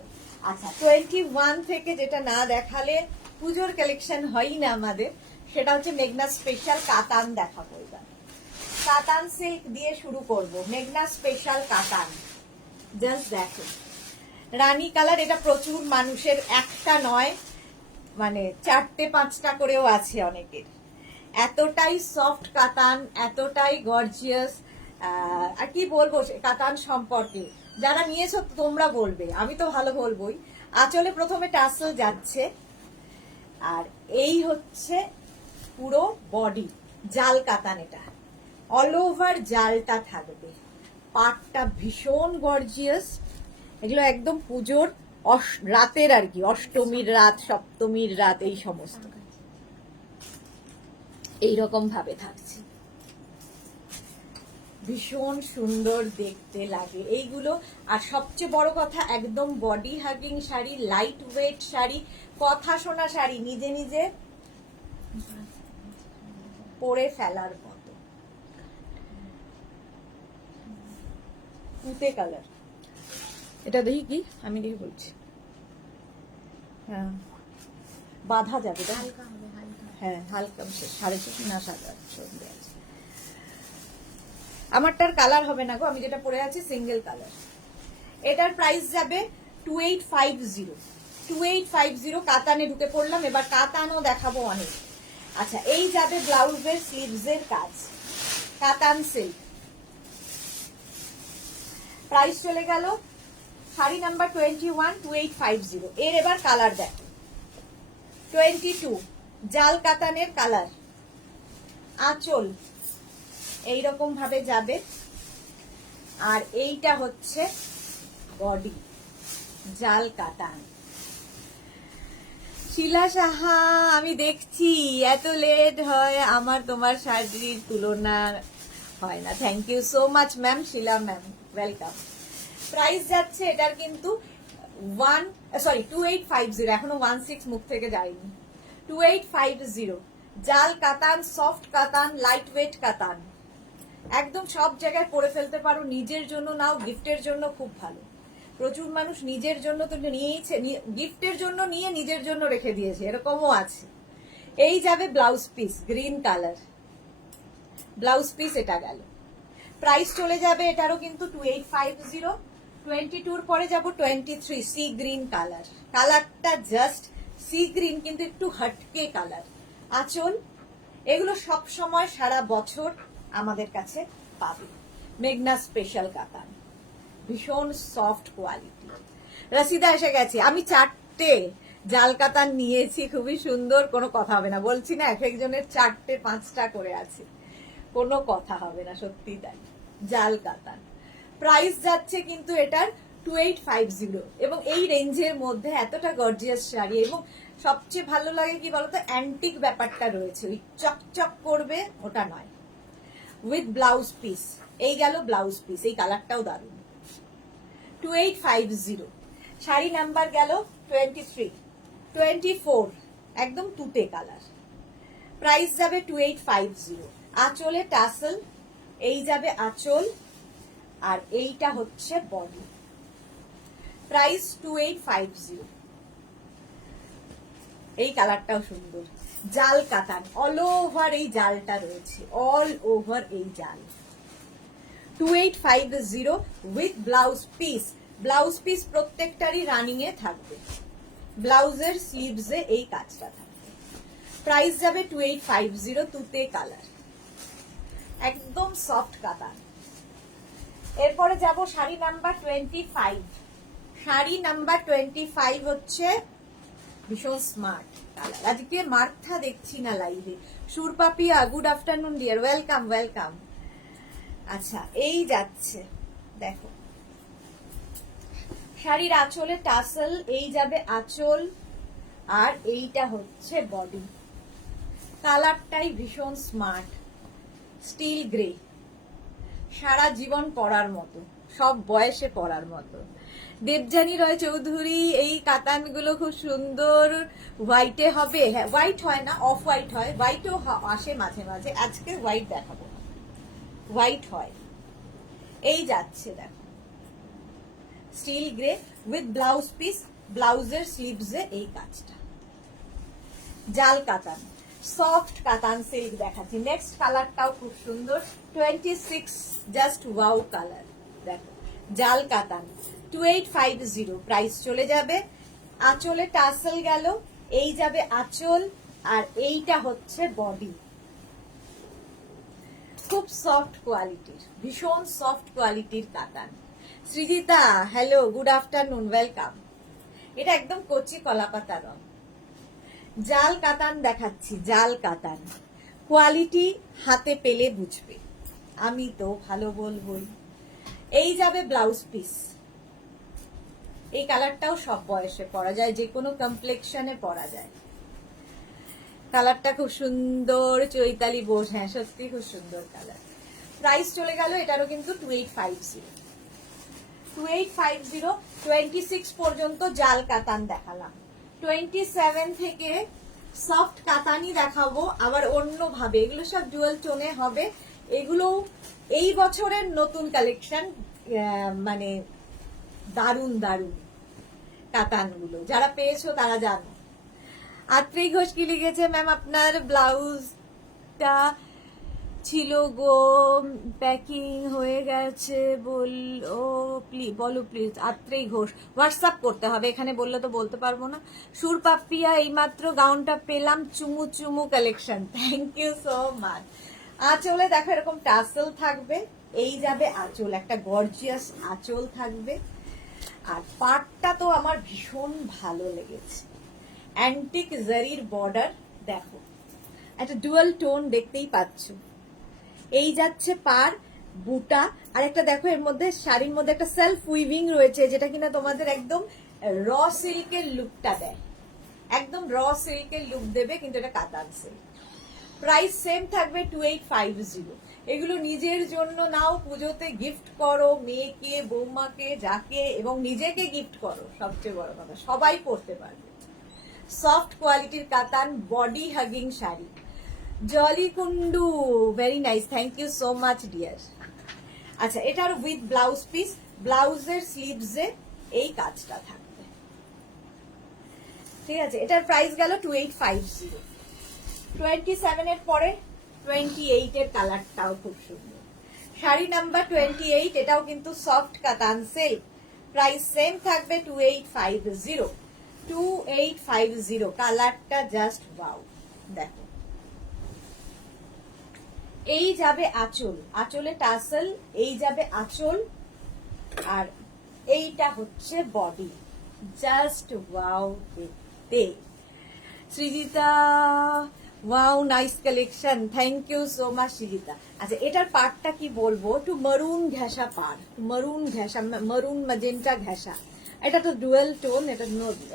আচ্ছা 21 থেকে যেটা না দেখালে পুজোর কালেকশন হয় না আমাদের, সেটা হচ্ছে মেঘনা স্পেশাল কাতান দেখাবো। এবার কাতান সিল্ক দিয়ে শুরু করব। মেঘনা স্পেশাল কাতান, জাস্ট দেখো রানী কালার। এটা প্রচুর মানুষের, একটা নয় মানে 4-5টা করেও আছে অনেকের। এতটাই সফট কাতান, এতটাই গর্জিয়াস। আর কি বলবো কাতান সম্পর্কে, যারা নিয়েছো তোমরা বলবে, আমি তো ভালো বলবোই। আঁচলে প্রথমে টাসেল যাচ্ছে, আর এই হচ্ছে পুরো বডি জাল কাতান। এটা অল ওভার জালটা থাকবে, পাটটা ভীষণ গর্জিয়াস। এগুলো একদম পুজোর রাতের আর কি, অষ্টমীর রাত, সপ্তমীর রাত, এই সমস্ত এইরকম ভাবে থাকছে। ভীষণ সুন্দর দেখতে লাগে এইগুলো। আর সবচেয়ে বড় কথা, একদম body hugging sari, light weight sari, কথা শোনা শাড়ি, নিজে নিজে পরে ফেলার মতো। তুতে কালার, এটা দেখি কি, আমি দেখি বলছি। হ্যাঁ বাঁধা যাবে, হ্যাঁ হালকা 6.5 না 7.5 আছে। আমারটার কালার হবে না গো, আমি যেটা পরে আছি সিঙ্গেল কালার। এটার প্রাইস যাবে 2850। 2850 কাতানে ঢুকে পড়লাম। এবার কাতানও দেখাবো অনেক। আচ্ছা এই যাবে ব্লাউজের স্লিভসের কাজ, কাতান সিল্ক। প্রাইস চলে গেল শাড়ি নাম্বার 21, 2850। এর এবার কালার দেখো, 22 জাল কাতানের কালার। আঁচল এইরকম ভাবে যাবে, আর এইটা হচ্ছে বডি জাল কাতান। শিলা সাহা, আমি দেখছি এত লেট হয় আমার, তোমার শাড়ির তুলনা হয় না। Thank you so much ma'am, Shila ma'am, welcome. Price যাচ্ছে এটার কিন্তু 2850, এখনো 16 মুখ থেকে যায়নি। 2850 জাল কাতান, সফট কাতান, লাইট ওয়েট কাতান, একদম সব জায়গায় পরে ফেলতে পারো। নিজের জন্য নাও, গিফটের জন্য খুব ভালো। প্রচুর মানুষ নিজের জন্য তো নিয়েইছে, গিফটের জন্য নিয়ে নিজের জন্য রেখে দিয়েছে, এরকমও আছে। এই যাবে blouse piece, green colour blouse piece. এটা গেল। প্রাইস চলে যাবে এটারও কিন্তু 2850। 22 পরে যাব 23, সি গ্রিন কালার। কালারটা জাস্ট সি গ্রিন, কিন্তু একটু হটকে কালার। আঁচল এগুলো সব সময় সারা বছর আমাদের কাছে পাবে। মেঘনা স্পেশাল কাতান, ভীষণ সফট কোয়ালিটি। রসিদা এসে গেছে। আমি 4টে জাল কাতান নিয়েছি, খুবই সুন্দর, কোনো কথা হবে না। বলছি না এক একজনের 4-5টা করে আছে, কোনো কথা হবে না, সত্যি তাই। জাল কাতান। প্রাইস যাচ্ছে কিন্তু এটার 2850 এবং এই রেঞ্জের মধ্যে এতটা গর্জিয়াস শাড়ি এবং সবচেয়ে ভালো লাগে কি বলতো, অ্যান্টিক ব্যাপারটা রয়েছে, ওই চকচক করবে ওটা নয়, উইথ ব্লাউজ পিস। এই গেল ব্লাউজ পিস, এই কালারটাও দারুণ। 2850। শাড়ি নাম্বার গেল 23, 24, একদম তুতে কালার। প্রাইস যাবে 2850। আঁচলে টাসেল, এই যাবে আঁচল, আর এইটা হচ্ছে বডি। প্রাইস 2850। এই কালারটাও সুন্দর, জাল কাতান, অল ওভার এই জালটা রয়েছে, অল ওভার এই জাল। 2850 with blouse piece. Blouse piece প্রত্যেকটারই রানিং এ থাকবে, ব্লাউজের স্লিভসে এই কাজটা থাকবে। প্রাইস যাবে 2850, তুতে কালার, একদম সফট কাতান। এরপরে যাব শাড়ি নাম্বার 25। শাড়ি নাম্বার 25 হচ্ছে ভীষণ স্মার্ট কালার। আজকে মার্থা দেখছি না লাইভে। Surpapiya, good afternoon dear, welcome welcome. আচ্ছা, এই যাচ্ছে দেখো, শাড়ির আঁচলে টাসেল, এই যাবে আঁচল, আর এইটা হচ্ছে বডি। কালারটাই ভীষণ স্মার্ট, স্টিল গ্রে, সারা জীবন পরার মতো, সব বয়সে পরার মতো। দেবযানী রয় চৌধুরী, এই কাতানগুলো খুব সুন্দর। হোয়াইটে হবে, হ্যাঁ হোয়াইট হয় না, অফ হোয়াইট হয়, হোয়াইটও আসে মাঝে মাঝে, আজকে হোয়াইট দেখাবো না, হোয়াইট হয়। এই যাচ্ছে দেখো, still grey with blouse piece, ব্লাউজের স্লিভসে এই কাজটা। জাল কাতান, সফট কাতান সিল্ক দেখাচ্ছি। নেক্সট কালারটাও খুব সুন্দর, 26, জাস্ট ওয়াও কালার। দেখো, জাল কাতান, 2850। প্রাইস চলে যাবে। আঁচলে টাসেল গেল, এই যাবে আঁচল, আর এইটা হচ্ছে বডি। খুব সফট কোয়ালিটির, ভীষণ সফট কোয়ালিটির কাতান। Srijita, hello, good afternoon, welcome. এটা একদম কচি কলাপাতা রং। জাল কাতান দেখাচ্ছি, জাল কাতান। কোয়ালিটি হাতে পেলে বুঝবে, আমি তো ভালো বলবই। এই যাবে ব্লাউজ পিস। এই কালারটাও সব বয়সে পরা যায়, যে কোনো কমপ্লেক্সনে পরা যায়। কালারটা খুব সুন্দর, চৈতালি বোস, হ্যাঁ সত্যি খুব সুন্দর কালার। প্রাইস চলে গেল এটারও কিন্তু 2850। 2850, 26 পর্যন্ত জাল কাতান দেখালাম। 27 থেকে সফট কাতানই দেখাবো, আবার অন্য ভাবে। এগুলো সব ডুয়াল টোনে হবে, এগুলো এই বছরের নতুন কালেকশন, মানে দারুন দারুন কাতানগুলো, যারা পেয়েছো তারা জানো। আত্রি ঘোষ কি লিখেছে, ম্যাম আপনার ব্লাউজটা ছিল গো, প্যাকিং হয়ে গেছে বলো প্লিজ। আত্রেই ঘোষ, হোয়াটসঅ্যাপ করতে হবে, এখানে বললে তো বলতে পারবো না। সুরপাপিয়া, এইমাত্র গাউনটা পেলাম, চুমু চুমু collection, thank you so much. আঁচলে দেখো এরকম টাসেল থাকবে, এই যাবে আঁচল, একটা গর্জিয়াস আঁচল থাকবে। আর পাটটা তো আমার ভীষণ ভালো লেগেছে, অ্যান্টিক জারির বর্ডার, দেখো একটা ডুয়াল টোন দেখতেই পাচ্ছ। এই যাচ্ছে পার, বুটা, আর একটা দেখো এর মধ্যে শাড়ির মধ্যে একটা সেলফ উইভিং রয়েছে, যেটা কিনা তোমাদের একদম র সিল্কের লুকটা দেয়, একদম র সিল্কের লুক দেবে, কিন্তু এটা কাতান সিল্ক। প্রাইস সেম থাকবে 2850। এগুলো নিজের জন্য নাও, পুজোতে গিফট করো, মেয়েকে, বৌমাকে, যাকে, এবং নিজেকে গিফট করো, সবচেয়ে বড় কথা, সবাই পরতে পারবে। সফট কোয়ালিটির Katan, body hugging sari. Jolly Kundu, very nice, thank you so much dear. আচ্ছা, এটার উইথ ব্লাউজ পিস, ব্লাউজের স্লিভসে এই কাজটা থাকবে, ঠিক আছে। এটার প্রাইস গেল 2850। 27 এর পরে 28 এর কালারটাও খুব সুন্দর। শাড়ি নাম্বার 28, এটাও কিন্তু সফট কাতান সিল্ক। প্রাইস সেম থাকবে 2850। 2850, কালারটা জাস্ট ওয়াও। দেখো, এই যাবে আঁচল, আঁচলে টাসেল, এই যাবে আঁচল, আর এইটা হচ্ছে বডি, জাস্ট ওয়াও দেখতে। Srijita, wow, nice collection, thank you so much Srijita. আচ্ছা, এটার পাড়টা কি বলবো, একটু মারুন ঘেঁষা পাড়, মারুন ঘেঁষা, মারুন ম্যাজেন্টা ঘেঁষা। এটা তো ডুয়েল টোন,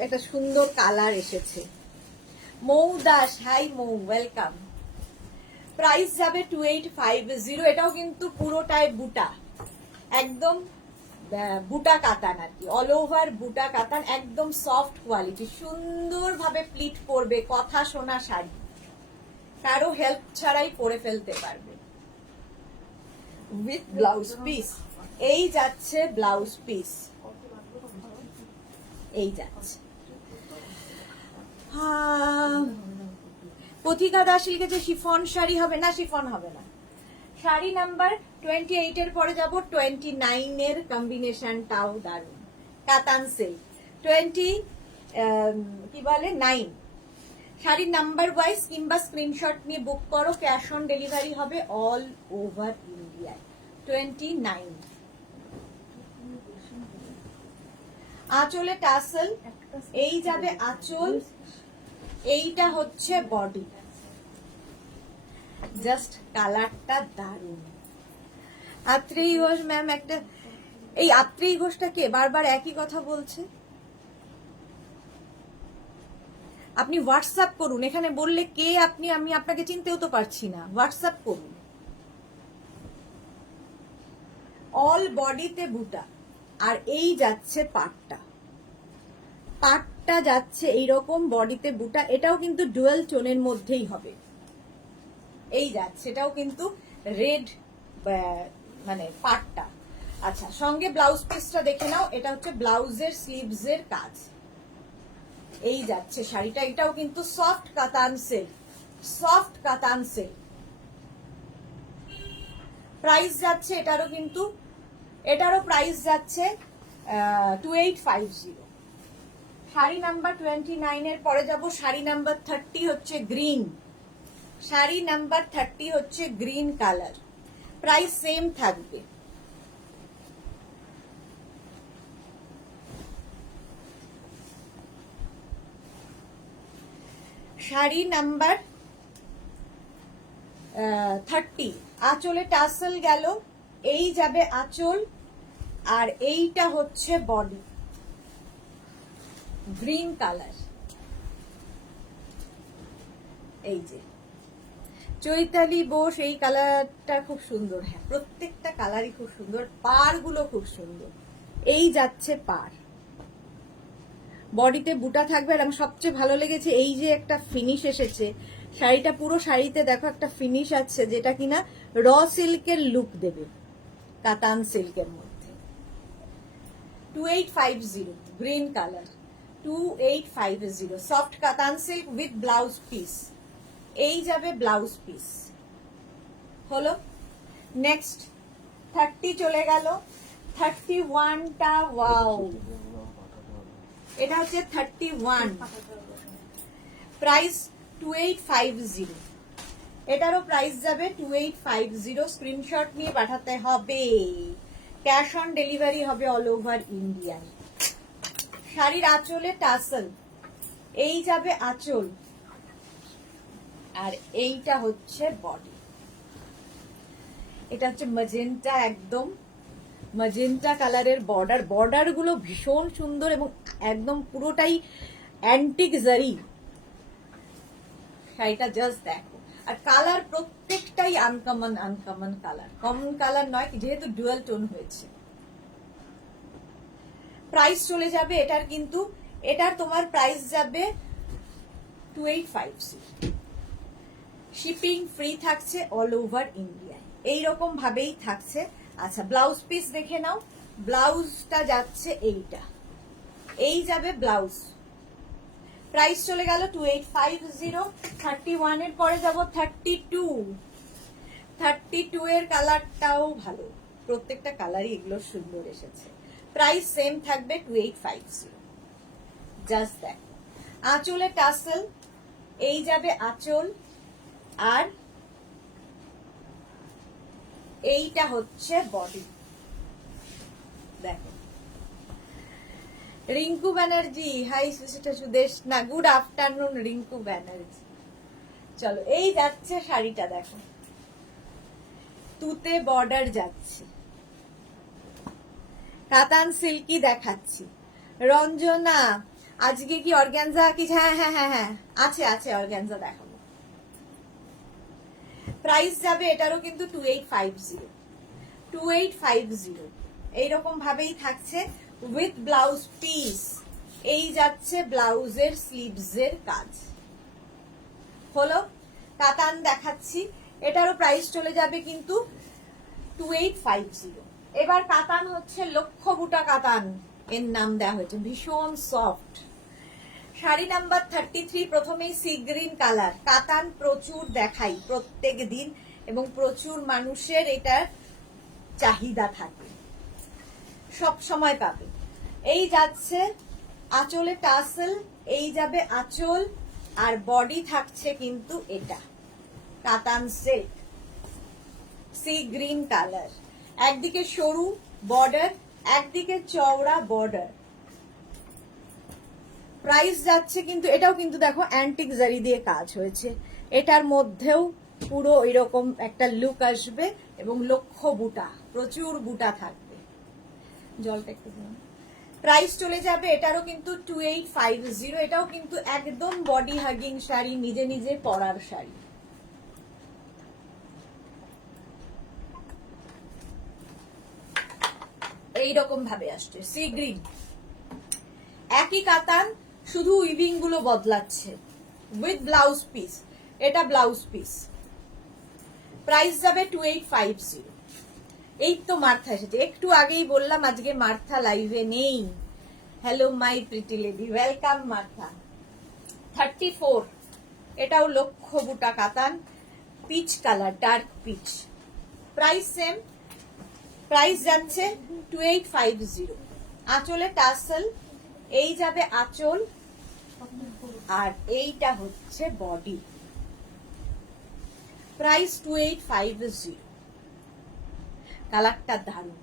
এটা সুন্দর কালার এসেছে। মৌ দাস, হাই মৌ, ওয়েলকাম। প্রাইস যাবে 2850। এটাও কিন্তু পুরোটাই বুটা, একদম বুটা কাতান আর কি, অল ওভার বুটা কাতান, একদম সফট কোয়ালিটি, সুন্দরভাবে প্লিট করবে, কথা শোনা শাড়ি, কারো হেল্প ছাড়াই পরে ফেলতে পারবে। উইথ ব্লাউজ পিস, এই যাচ্ছে ব্লাউজ পিস, এই যাচ্ছে। পথিকা দাস লিখেছে শিফন শাড়ি হবে না, শিফন হবে না। শাড়ি নাম্বার 28 এর পরে যাব 29 এর কম্বিনেশনটাও দারুণ, কাতান সিল্ক 20 কি বলে 9। শাড়ির নাম্বার ওয়াইজ কিংবা স্ক্রিনশট নিয়ে বুক করো, ক্যাশ অন ডেলিভারি হবে অল ওভার ইন্ডিয়ায়। 29। আঁচলে টাসেল, এই যাবে আঁচল, এইটা হচ্ছে বডি, জাস্ট কালারটা দারুণ। আত্রেয়ী ঘোষ ম্যাম, একটা এই আত্রেয়ী ঘোষটা কে বারবার একই কথা বলছে? আপনি হোয়াটসঅ্যাপ করুন, এখানে বললে কে আপনি, আমি আপনাকে চিনতেও তো পারছি না। হোয়াটসঅ্যাপ করুন। অল বডিতে বুটা, আর এই যাচ্ছে পাটটা, পাটটা যাচ্ছে এইরকম বডিতে বুটা, এটাও কিন্তু ডুয়েল টোনের মধ্যেই হবে। এই যাচ্ছে, এটাও কিন্তু রেড মানে পাটটা। আচ্ছা, সঙ্গে ব্লাউজ পিসটা দেখে নাও, এটা হচ্ছে ব্লাউজের স্লিভস এর কাজ। এই যাচ্ছে শাড়িটা, এটাও কিন্তু সফট কাতান সিল্ক, সফট কাতান সিল্ক। প্রাইস যাচ্ছে এটারও কিন্তু, এটারও প্রাইস যাচ্ছে 2850। শাড়ি নাম্বার 29 এর পরে যাব, শাড়ি নাম্বার 30 হচ্ছে গ্রিন, শাড়ি নাম্বার 30 হচ্ছে গ্রিন কালার, প্রাইস সেম থাকবে। শাড়ি নাম্বার 30, আঁচলে টাসেল গেল, এই যাবে আঁচল, আর এইটা হচ্ছে বডি, গ্রিন কালার। এই যে চৈতালি বোস, এই কালারটা খুব সুন্দর। হ্যাঁ, প্রত্যেকটা কালারই খুব সুন্দর, পার গুলো খুব সুন্দর। এই যাচ্ছে পার, বডিতে বুটা থাকবে। আর আমার সবচেয়ে ভালো লেগেছে এই যে একটা ফিনিশ এসেছে শাড়িটা, পুরো শাড়িতে দেখো একটা ফিনিশ আছে, যেটা কিনা র সিল্কের লুক দেবে, কাতান সিল্কের মধ্যে। 2850 গ্রিন কালার, 2850 সফট কাতান সিল্ক উইথ ব্লাউজ পিস। এই যাবে ব্লাউজ পিস, হলো। নেক্সট 30 চলে গেল, 31টা, ওয়াও, এটা হচ্ছে 31, প্রাইস 2850। এটারও প্রাইস যাবে 2850, স্ক্রিনশট নিয়ে পাঠাতে হবে, ক্যাশ অন ডেলিভারি হবে অল ওভার ইন্ডিয়ায়। শাড়ির আঁচলে টাসেল, এই যাবে আঁচল, আর এইটা হচ্ছে বডি। এটা হচ্ছে ম্যাজেন্টা, একদম ম্যাজেন্টা কালারের বর্ডার, বর্ডার গুলো ভীষণ সুন্দর এবং একদম পুরোটাই অ্যান্টিক জারি। শাড়িটা জাস্ট দেখো, আর কালার প্রত্যেকটাই uncommon, uncommon colour, common colour নয়, যেহেতু ডুয়াল টোন হয়েছে। প্রাইস চলে যাবে এটার, কিন্তু এটার তোমার প্রাইস যাবে 2850, শিপিং ফ্রি থাকছে অল ওভার ইন্ডিয়ায়, এইরকম ভাবেই থাকছে। আচ্ছা, ব্লাউজ পিস দেখে নাও, ব্লাউজটা যাচ্ছে এইটা, এই যাবে ব্লাউজ, প্রাইস চলে গেল 2850। 31 এর পরে যাব 32, 32 এর কালারটাও ভালো, প্রত্যেকটা কালারই এগুলো সুন্দর এসেছে, প্রাইস সেম থাকবে 2850। জাস্ট দেখ, আঁচলে টাসেল, এই যাবে আঁচল, আর এইটা হচ্ছে বডি। দেখো, রিঙ্কু ব্যানার্জি, হাই সুদেশ না, গুড আফটারনুন রিঙ্কু ব্যানার্জি। চলো এই যাচ্ছে শাড়িটা, দেখো তুতে বর্ডার যাচ্ছে, কাতান সিল্কি দেখাচ্ছি। রঞ্জনা আজকে কি অর্গানজা কি? হ্যাঁ হ্যাঁ হ্যাঁ হ্যাঁ আছে আছে, অর্গানজা দেখাবো। প্রাইস যাবে এটারও কিন্তু 2850, 2850 এইরকম ভাবেই থাকছে উইথ ব্লাউজ পিস। এই যাচ্ছে ব্লাউজের স্লিভসের কাজ হলো। কাতান দেখাচ্ছি, এটারও প্রাইস চলে যাবে কিন্তু 2850। এবার কাতান হচ্ছে লক্ষ বুটা কাতান এর নাম দেওয়া হয়েছে, ভীষণ সফট। শাড়ি নাম্বার 33, প্রথমেই সি গ্রিন কালার। কাতান প্রচুর দেখাই প্রত্যেক দিন এবং প্রচুর মানুষের এটার চাহিদা থাকে, সব সময় পাবে। এই যাচ্ছে আঁচলে টাসেল, এই যাবে আঁচল, আর বডি থাকছে কিন্তু এটা কাতান সিল্ক সি গ্রিন কালার। একদিকে সরু বর্ডার, একদিকে চওড়া বর্ডার। প্রাইস যাচ্ছে কিন্তু, এটাও কিন্তু দেখো অ্যান্টিক জারি দিয়ে কাজ হয়েছে, এটার মধ্যেও পুরো এরকম একটা লুক আসবে এবং লক্ষ বুটা, প্রচুর বুটা থাকবে। জলটা একটু দিন। প্রাইস চলে যাবে এটারও কিন্তু 2850। এটাও কিন্তু একদম বডি হাগিং শাড়ি, নিজে নিজে পরার শাড়ি। এইরকম ভাবে আসছে সি গ্রিন, একই কাতান, শুধু উইভিং গুলো বদলাচ্ছে উইথ ব্লাউজ পিস। এটা ব্লাউজ পিস। প্রাইস যাবে 2850। এই তো মার্থা এসেছে, একটু আগেই বললাম আজকে মার্থা লাইভে নেই। Hello my pretty lady, welcome Martha. 34, এটাও লক্ষ বুটা Katan, peach colour, dark peach. Price same, price যাচ্ছে 2850। আঁচলে টাসেল, এই যাবে আঁচল, আর এইটা হচ্ছে বডি। প্রাইস 2850। কালারটা দারুণ,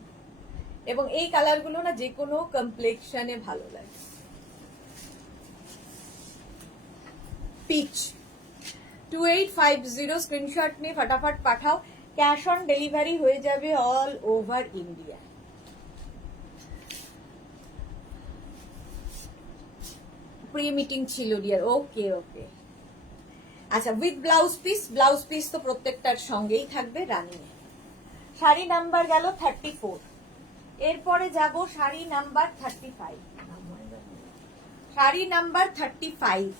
এবং এই কালারগুলো না যে কোনো কমপ্লেক্সনে ভালো লাগে। পিচ 2850, স্ক্রিনশট নিয়ে ফটাফট পাঠাও। ক্যাশ অন ডেলিভারি হয়ে যাবে all over India. Pre meeting ছিল ডিয়ার, ওকে ওকে। আচ্ছা, with blouse piece, blouse piece তো প্রত্যেকটার সঙ্গেই থাকবে রানিং। শাড়ি নাম্বার গেল 34, এরপরে যাব sari number 35। Sari number 35,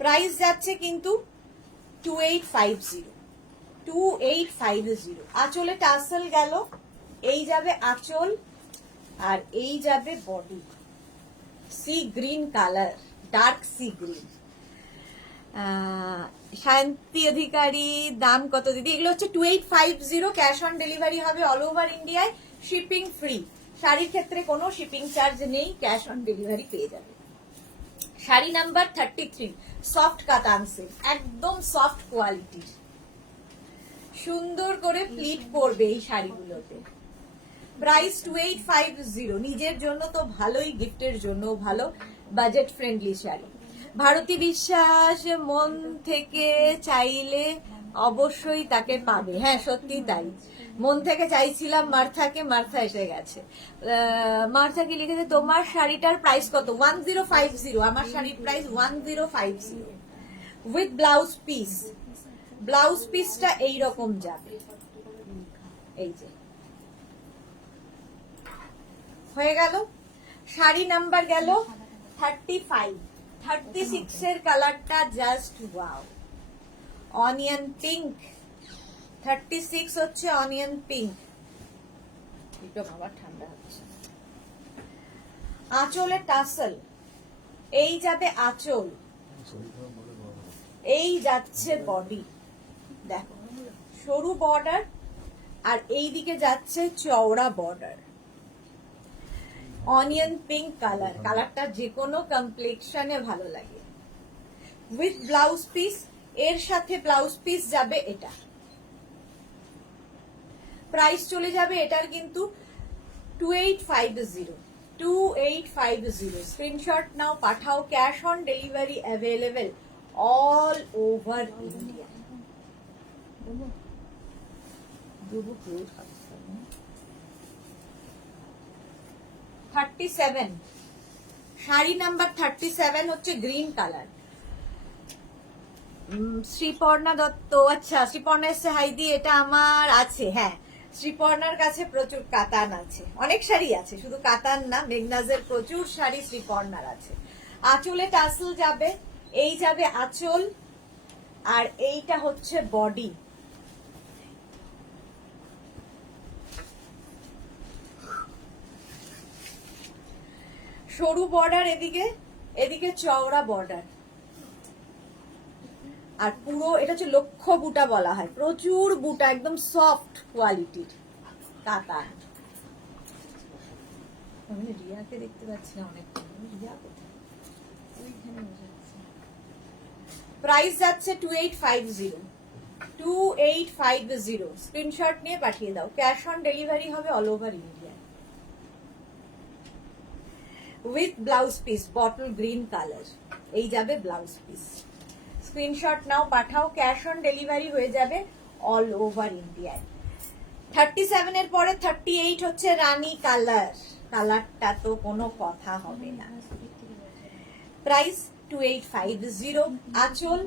price যাচ্ছে কিন্তু 2850, 2850। আঁচলে টাসেল গেল, এই যাবে আঁচল, আর এই যাবে body. Sea green colour, dark sea green. শান্তি অধিকারী, দাম কত দিদি? এগুলো হচ্ছে 2850, ক্যাশ অন ডেলিভারি হবে অল ওভার ইন্ডিয়ায়, শিপিং ফ্রি। শাড়ির ক্ষেত্রে কোনো শিপিং চার্জ নেই, ক্যাশ অন ডেলিভারি পেয়ে যাবে। শাড়ি নাম্বার 33, সফট কাতান সিল্ক, একদম সফট কোয়ালিটির, সুন্দর করে প্লিট পরবে এই শাড়িগুলোতে। প্রাইস 2850। নিজের জন্য তো ভালোই, গিফটের জন্য ভালো, বাজেট ফ্রেন্ডলি শাড়ি। ভারতী বিশ্বাস, মন থেকে চাইলে অবশ্যই তাকে পাবে। হ্যাঁ সত্যি তাই, মন থেকে চাইছিলাম মার্থাকে, মার্থা এসে গেছে। মার্থা কি লিখেছে, তোমার শাড়িটার প্রাইস কত? 1050। আমার শাড়ির price 1050 with blouse piece. Blouse পিসটা এইরকম যাবে, এই যে হয়ে গেল। শাড়ি নাম্বার গেল 35, 36 এর কালারটা জাস্ট ওয়াও, অনিয়ন পিঙ্ক। 36 হচ্ছে অনিয়ন পিঙ্ক, একটু বাবা ঠান্ডা হচ্ছে। আঁচলে টাসেল, এই যাবে আঁচল, এই যাচ্ছে বডি। দেখো সরু বর্ডার, আর এই দিকে যাচ্ছে চওড়া বর্ডার। অনিয়ন পিঙ্ক কালার, কালারটা যে কোনো কমপ্লেক্সনে ভালো লাগে। উইথ ব্লাউজ পিস, এর সাথে ব্লাউজ পিস যাবে এটা। প্রাইস চলে যাবে এটার কিন্তু 2850। 2850 screenshot now, Pathao. Cash on delivery available all over India. 37 sari number 37 হচ্ছে গ্রিন কালার। শ্রীপর্ণা দত্ত, আচ্ছা শ্রীপর্ণা এসছে, হাইদি এটা আমার আছে। হ্যাঁ, শ্রীপর্ণার কাছে প্রচুর কাতান আছে, অনেক শাড়ি আছে, শুধু কাতান না, মেঘনাজের প্রচুর শাড়ি শ্রীপর্ণার আছে। আঁচলে টাসেল যাবে, এই যাবে আঁচল, আর এইটা হচ্ছে বডি। সরু বর্ডার এদিকে, এদিকে চওড়া বর্ডার, আর পুরো এটা হচ্ছে লক্ষ্য বুটা বলা হয়, প্রচুর বুটা, একদম সফট কোয়ালিটির কাতান। আমি রিয়াকে দেখতে পাচ্ছি না অনেক। রিয়া কোথায়? প্রাইস যাচ্ছে 2850, 2850। স্ক্রিনশট নিয়ে পাঠিয়ে দাও। ক্যাশ অন ডেলিভারি হবে all over India. With blouse piece, bottle green colour, এই যাবে blouse piece. Screenshot now, Pathao. Cash on delivery হয়ে যাবে অল ওভার ইন্ডিয়ায়। 37 এর পরে 38 হচ্ছে রানী কালার। কালারটা তো কোনো কথা হবে না। প্রাইস 2850। আঁচল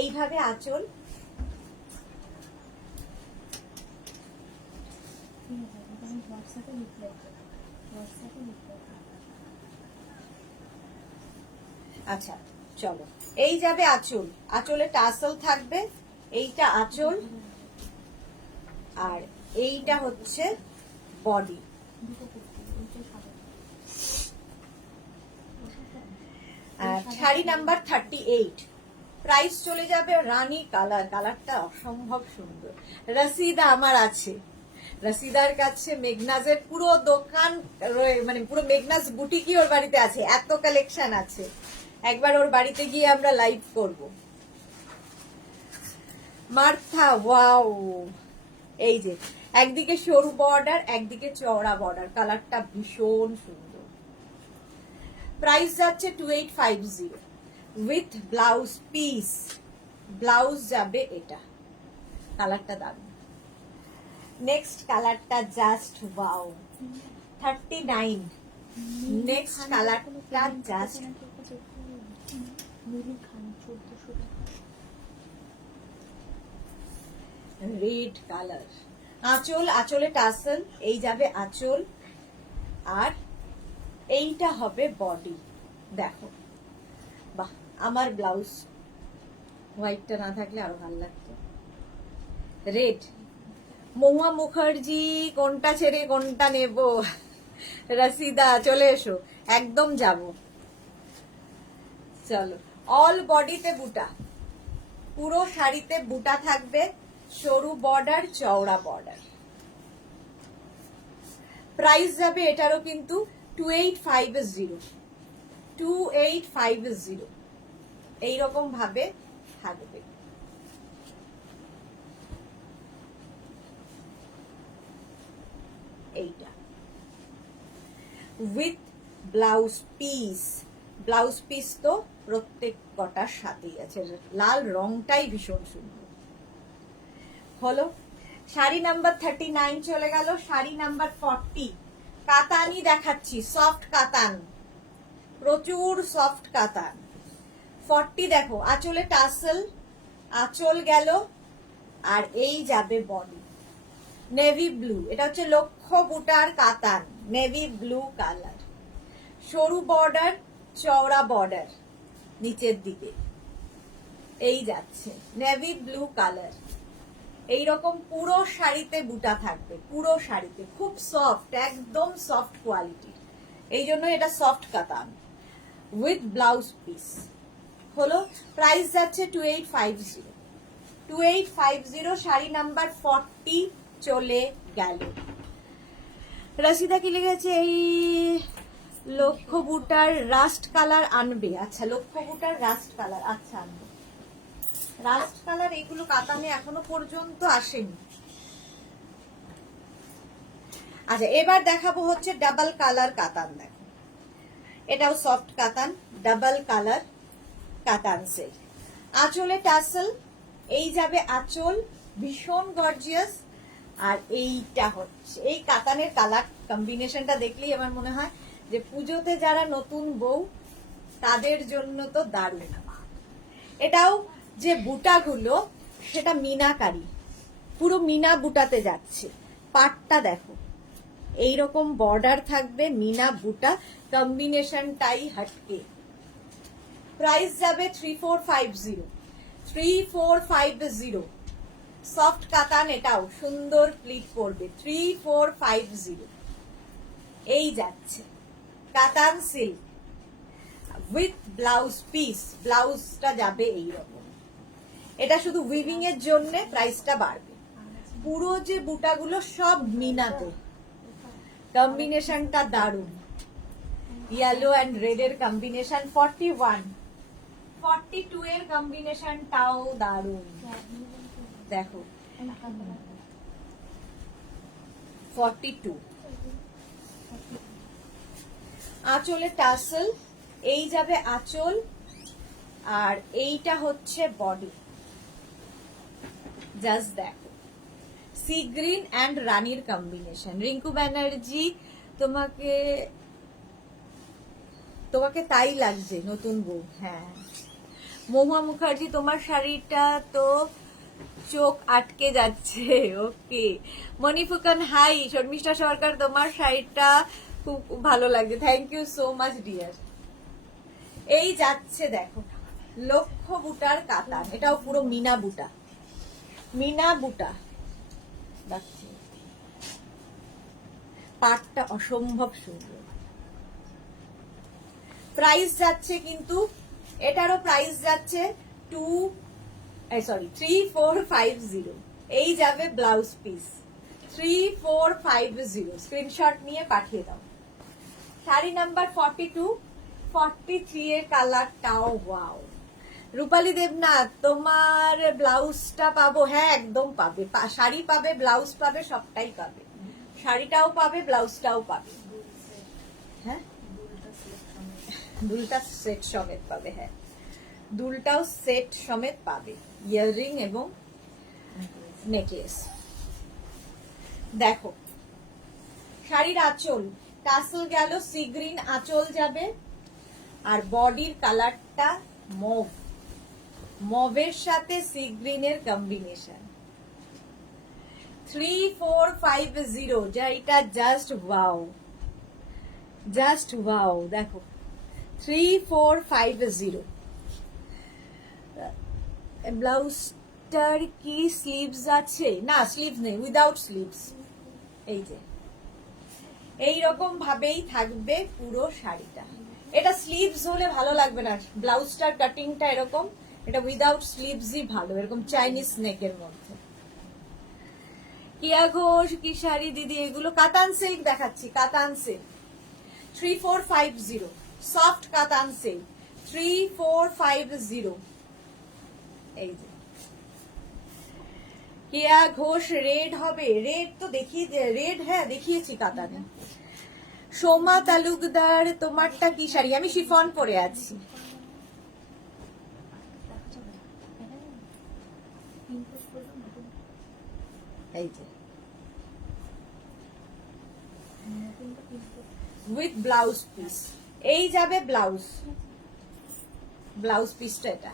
এইভাবে, আঁচল আচ্ছা চলো, এই যাবে আঁচল, আঁচলে টাসেল থাকবে, এইটা আঁচল, আর এইটা হচ্ছে বডি। শাড়ি নাম্বার 38, প্রাইস চলে যাবে রানী কালার। কালারটা অসম্ভব সুন্দর। রসিদা আমার আছে, রসিদার কাছে মেঘনাজের পুরো দোকান, মানে পুরো মেঘনাজ বুটিকই ওর বাড়িতে আছে, এত কালেকশন আছে। একবার ওর বাড়িতে গিয়ে আমরা লাইভ করব। মার্থা, ওয়াও, এই যে একদিকে সরু বর্ডার, একদিকে চওড়া বর্ডার, কালারটা ভীষণ সুন্দর। প্রাইস যাচ্ছে 2850 উইথ ব্লাউজ পিস। ব্লাউজ যাবে এটা, কালারটা দারুণ। নেক্সট কালারটা জাস্ট ওয়াও, 39। নেক্সট কালারটা জাস্ট রেড কালার। আঁচল, আঁচলে টাসেল, এই যাবে আঁচল, আর এইটা হবে বডি। দেখো, বাহ, আমার ব্লাউজ হোয়াইটটা না থাকলে আরো ভালো লাগতো। রেড। মহুয়া মুখার্জি, কোনটা ছেড়ে কোনটা নেব? রসিদা চলে এসো, একদম যাব। চলো, অল বডিতে বুটা, পুরো শাড়িতে বুটা থাকবে, সরু বর্ডার, চওড়া বর্ডার। প্রাইস যাবে এটারও কিন্তু 2850, 2850। এইরকম ভাবে থাকবে। এইটা with blouse piece. Blouse piece তো প্রত্যেক কটার সাথেই আছে। লাল রংটাই ভীষণ সুন্দর হলো। শাড়ি নাম্বার 39 চলে গেল। শাড়ি নাম্বার 40 কাতানি দেখাচ্ছি, সফট কাতান, প্রচুর সফট কাতান। 40 দেখো, আঁচলে টাসেল, আঁচল গেল, আর এই যাবে বডি। নেভি ব্লু, এটা হচ্ছে লক্ষ্য বুটার কাতান, নেভি ব্লু কালার, সরু বর্ডার, চওড়া বর্ডার, নিচের দিকে এই যাচ্ছে নেভি ব্লু কালার। এইরকম পুরো শাড়িতে বুটা থাকবে, পুরো শাড়িতে, খুব সফট, একদম সফট কোয়ালিটির, এই জন্য এটা সফট কাতান উইথ ব্লাউজ পিস হলো। প্রাইস যাচ্ছে 2850, 2850। শাড়ি নাম্বার 40 চলে গেল। রসিদা কি লেগেছে? এই লক্ষ্য বুটার রাস্ট কালার আনবে। আচ্ছা, লক্ষ্য বুটার রাস্ট কালার, আচ্ছা আনবে। রাস্ট কালার এগুলো কাতানে এখনো পর্যন্ত আসেনি। আচ্ছা, এবার দেখাবো হচ্ছে ডাবল কালার কাতান। দেখো, এটাও সফট কাতান, ডাবল কালার কাতান সিল্ক। আঁচলে টাসেল, এই যাবে আঁচল, ভীষণ গর্জিয়াস। আর এইটা হচ্ছে এই কাতানের কালার কম্বিনেশনটা দেখলেই আমার মনে হয় যে পুজোতে যারা নতুন বউ তাদের জন্য তো দারুণ। এটাও যে বুটাগুলো সেটা মিনাকারি, পুরো মিনা বুটাতে যাচ্ছে। পাটটা দেখো, এইরকম বর্ডার থাকবে, মিনা বুটা কম্বিনেশনটাই হাটকে। প্রাইস যাবে 3450, 3450। সফট কাতান, এটাও সুন্দর প্লিট করবে, 3450। এই যাচ্ছে কাতান সিল্ক উইথ ব্লাউজ পিস, ব্লাউজটা যাবে এইরকম। এটা শুধু উইভিং এর জন্য প্রাইসটা বাড়বে। পুরো যে বুটাগুলো সব মিনাতে, কম্বিনেশনটা দারুণ। ইয়েলো অ্যান্ড রেড এর কম্বিনেশন, 41, 42 এর কম্বিনেশনটাও দারুণ। দেখো 42। আঁচলে টাসেল, এই যাবে আঁচল, আর এইটা হচ্ছে বডি। জাস্ট দেখো, সি গ্রিন অ্যান্ড রানীর কম্বিনেশন। রিঙ্কু ব্যানার্জি, তোমাকে তোমাকে তাই লাগছে নতুন বউ। হ্যাঁ, মহুয়া মুখার্জি, তোমার শাড়িটা তো চোখ আটকে যাচ্ছে। ওকে মণিফুকন, হাই। শর্মিষ্ঠা সরকার, তোমার শাড়িটা খুব ভালো লাগছে, thank you so much dear. এই যাচ্ছে দেখো লক্ষ বুটার কাতান, এটাও পুরো মিনা বুটা, মিনা বুটা। পাটটা অসম্ভব সুন্দর। প্রাইস যাচ্ছে কিন্তু এটারও প্রাইস যাচ্ছে 3450। এই যাবে ব্লাউজ পিস, 3450। স্ক্রিনশট নিয়ে পাঠিয়ে দাও। শাড়ি নাম্বার 42, 43 এর কালারটাও ওয়াও। রূপালী দেবনাথ, তোমার ব্লাউজটা পাবো? হ্যাঁ একদম পাবে, শাড়ি পাবে, ব্লাউজ পাবে, সবটাই পাবে। শাড়িটাও পাবে, ব্লাউজটাও পাবে। হ্যাঁ, দুলটা সেট সমেত পাবে। হ্যাঁ, দুলটাও সেট সমেত পাবে, ইয়াররিং এবং নেকলেস। দেখো শাড়ির আঁচল, টাসেল গেল, সি গ্রিন আঁচল যাবে, আর বডির কালারটা মভ, মভের সাথে সি গ্রিনের কম্বিনেশন। 3450, যা এটা জাস্ট ওয়াও, জাস্ট ওয়াও। দেখো 3450। ব্লাউজটার কি স্লিভস আছে? না, স্লিভস নেই, উইদাউট স্লিভস। এই যে এইরকম ভাবেই থাকবে পুরো শাড়িটা। এটা স্লিভস হলে ভালো লাগবে না, ব্লাউজটার কাটিংটা এরকম, এটা উইদাউট স্লিভসই ভালো, এরকম চাইনিজ নেকের মধ্যে। কিয়া ঘোষ, কি শাড়ি দিদি এগুলো? কাতান সিল্ক দেখাচ্ছি, কাতান সিল্ক 3450, সফট কাতান সিল্ক 3450। এই যে কেয়া ঘোষ, রেড হবে? রেড তো দেখিয়ে, রেড হ্যাঁ দেখিয়েছি কাতানে। সোমা তালুকদার, তোমারটা কি শাড়ি? আমি শিফন পরে আছি। এই যে উইথ ব্লাউজ পিস, এই যাবে ব্লাউজ, ব্লাউজ পিসটা এটা।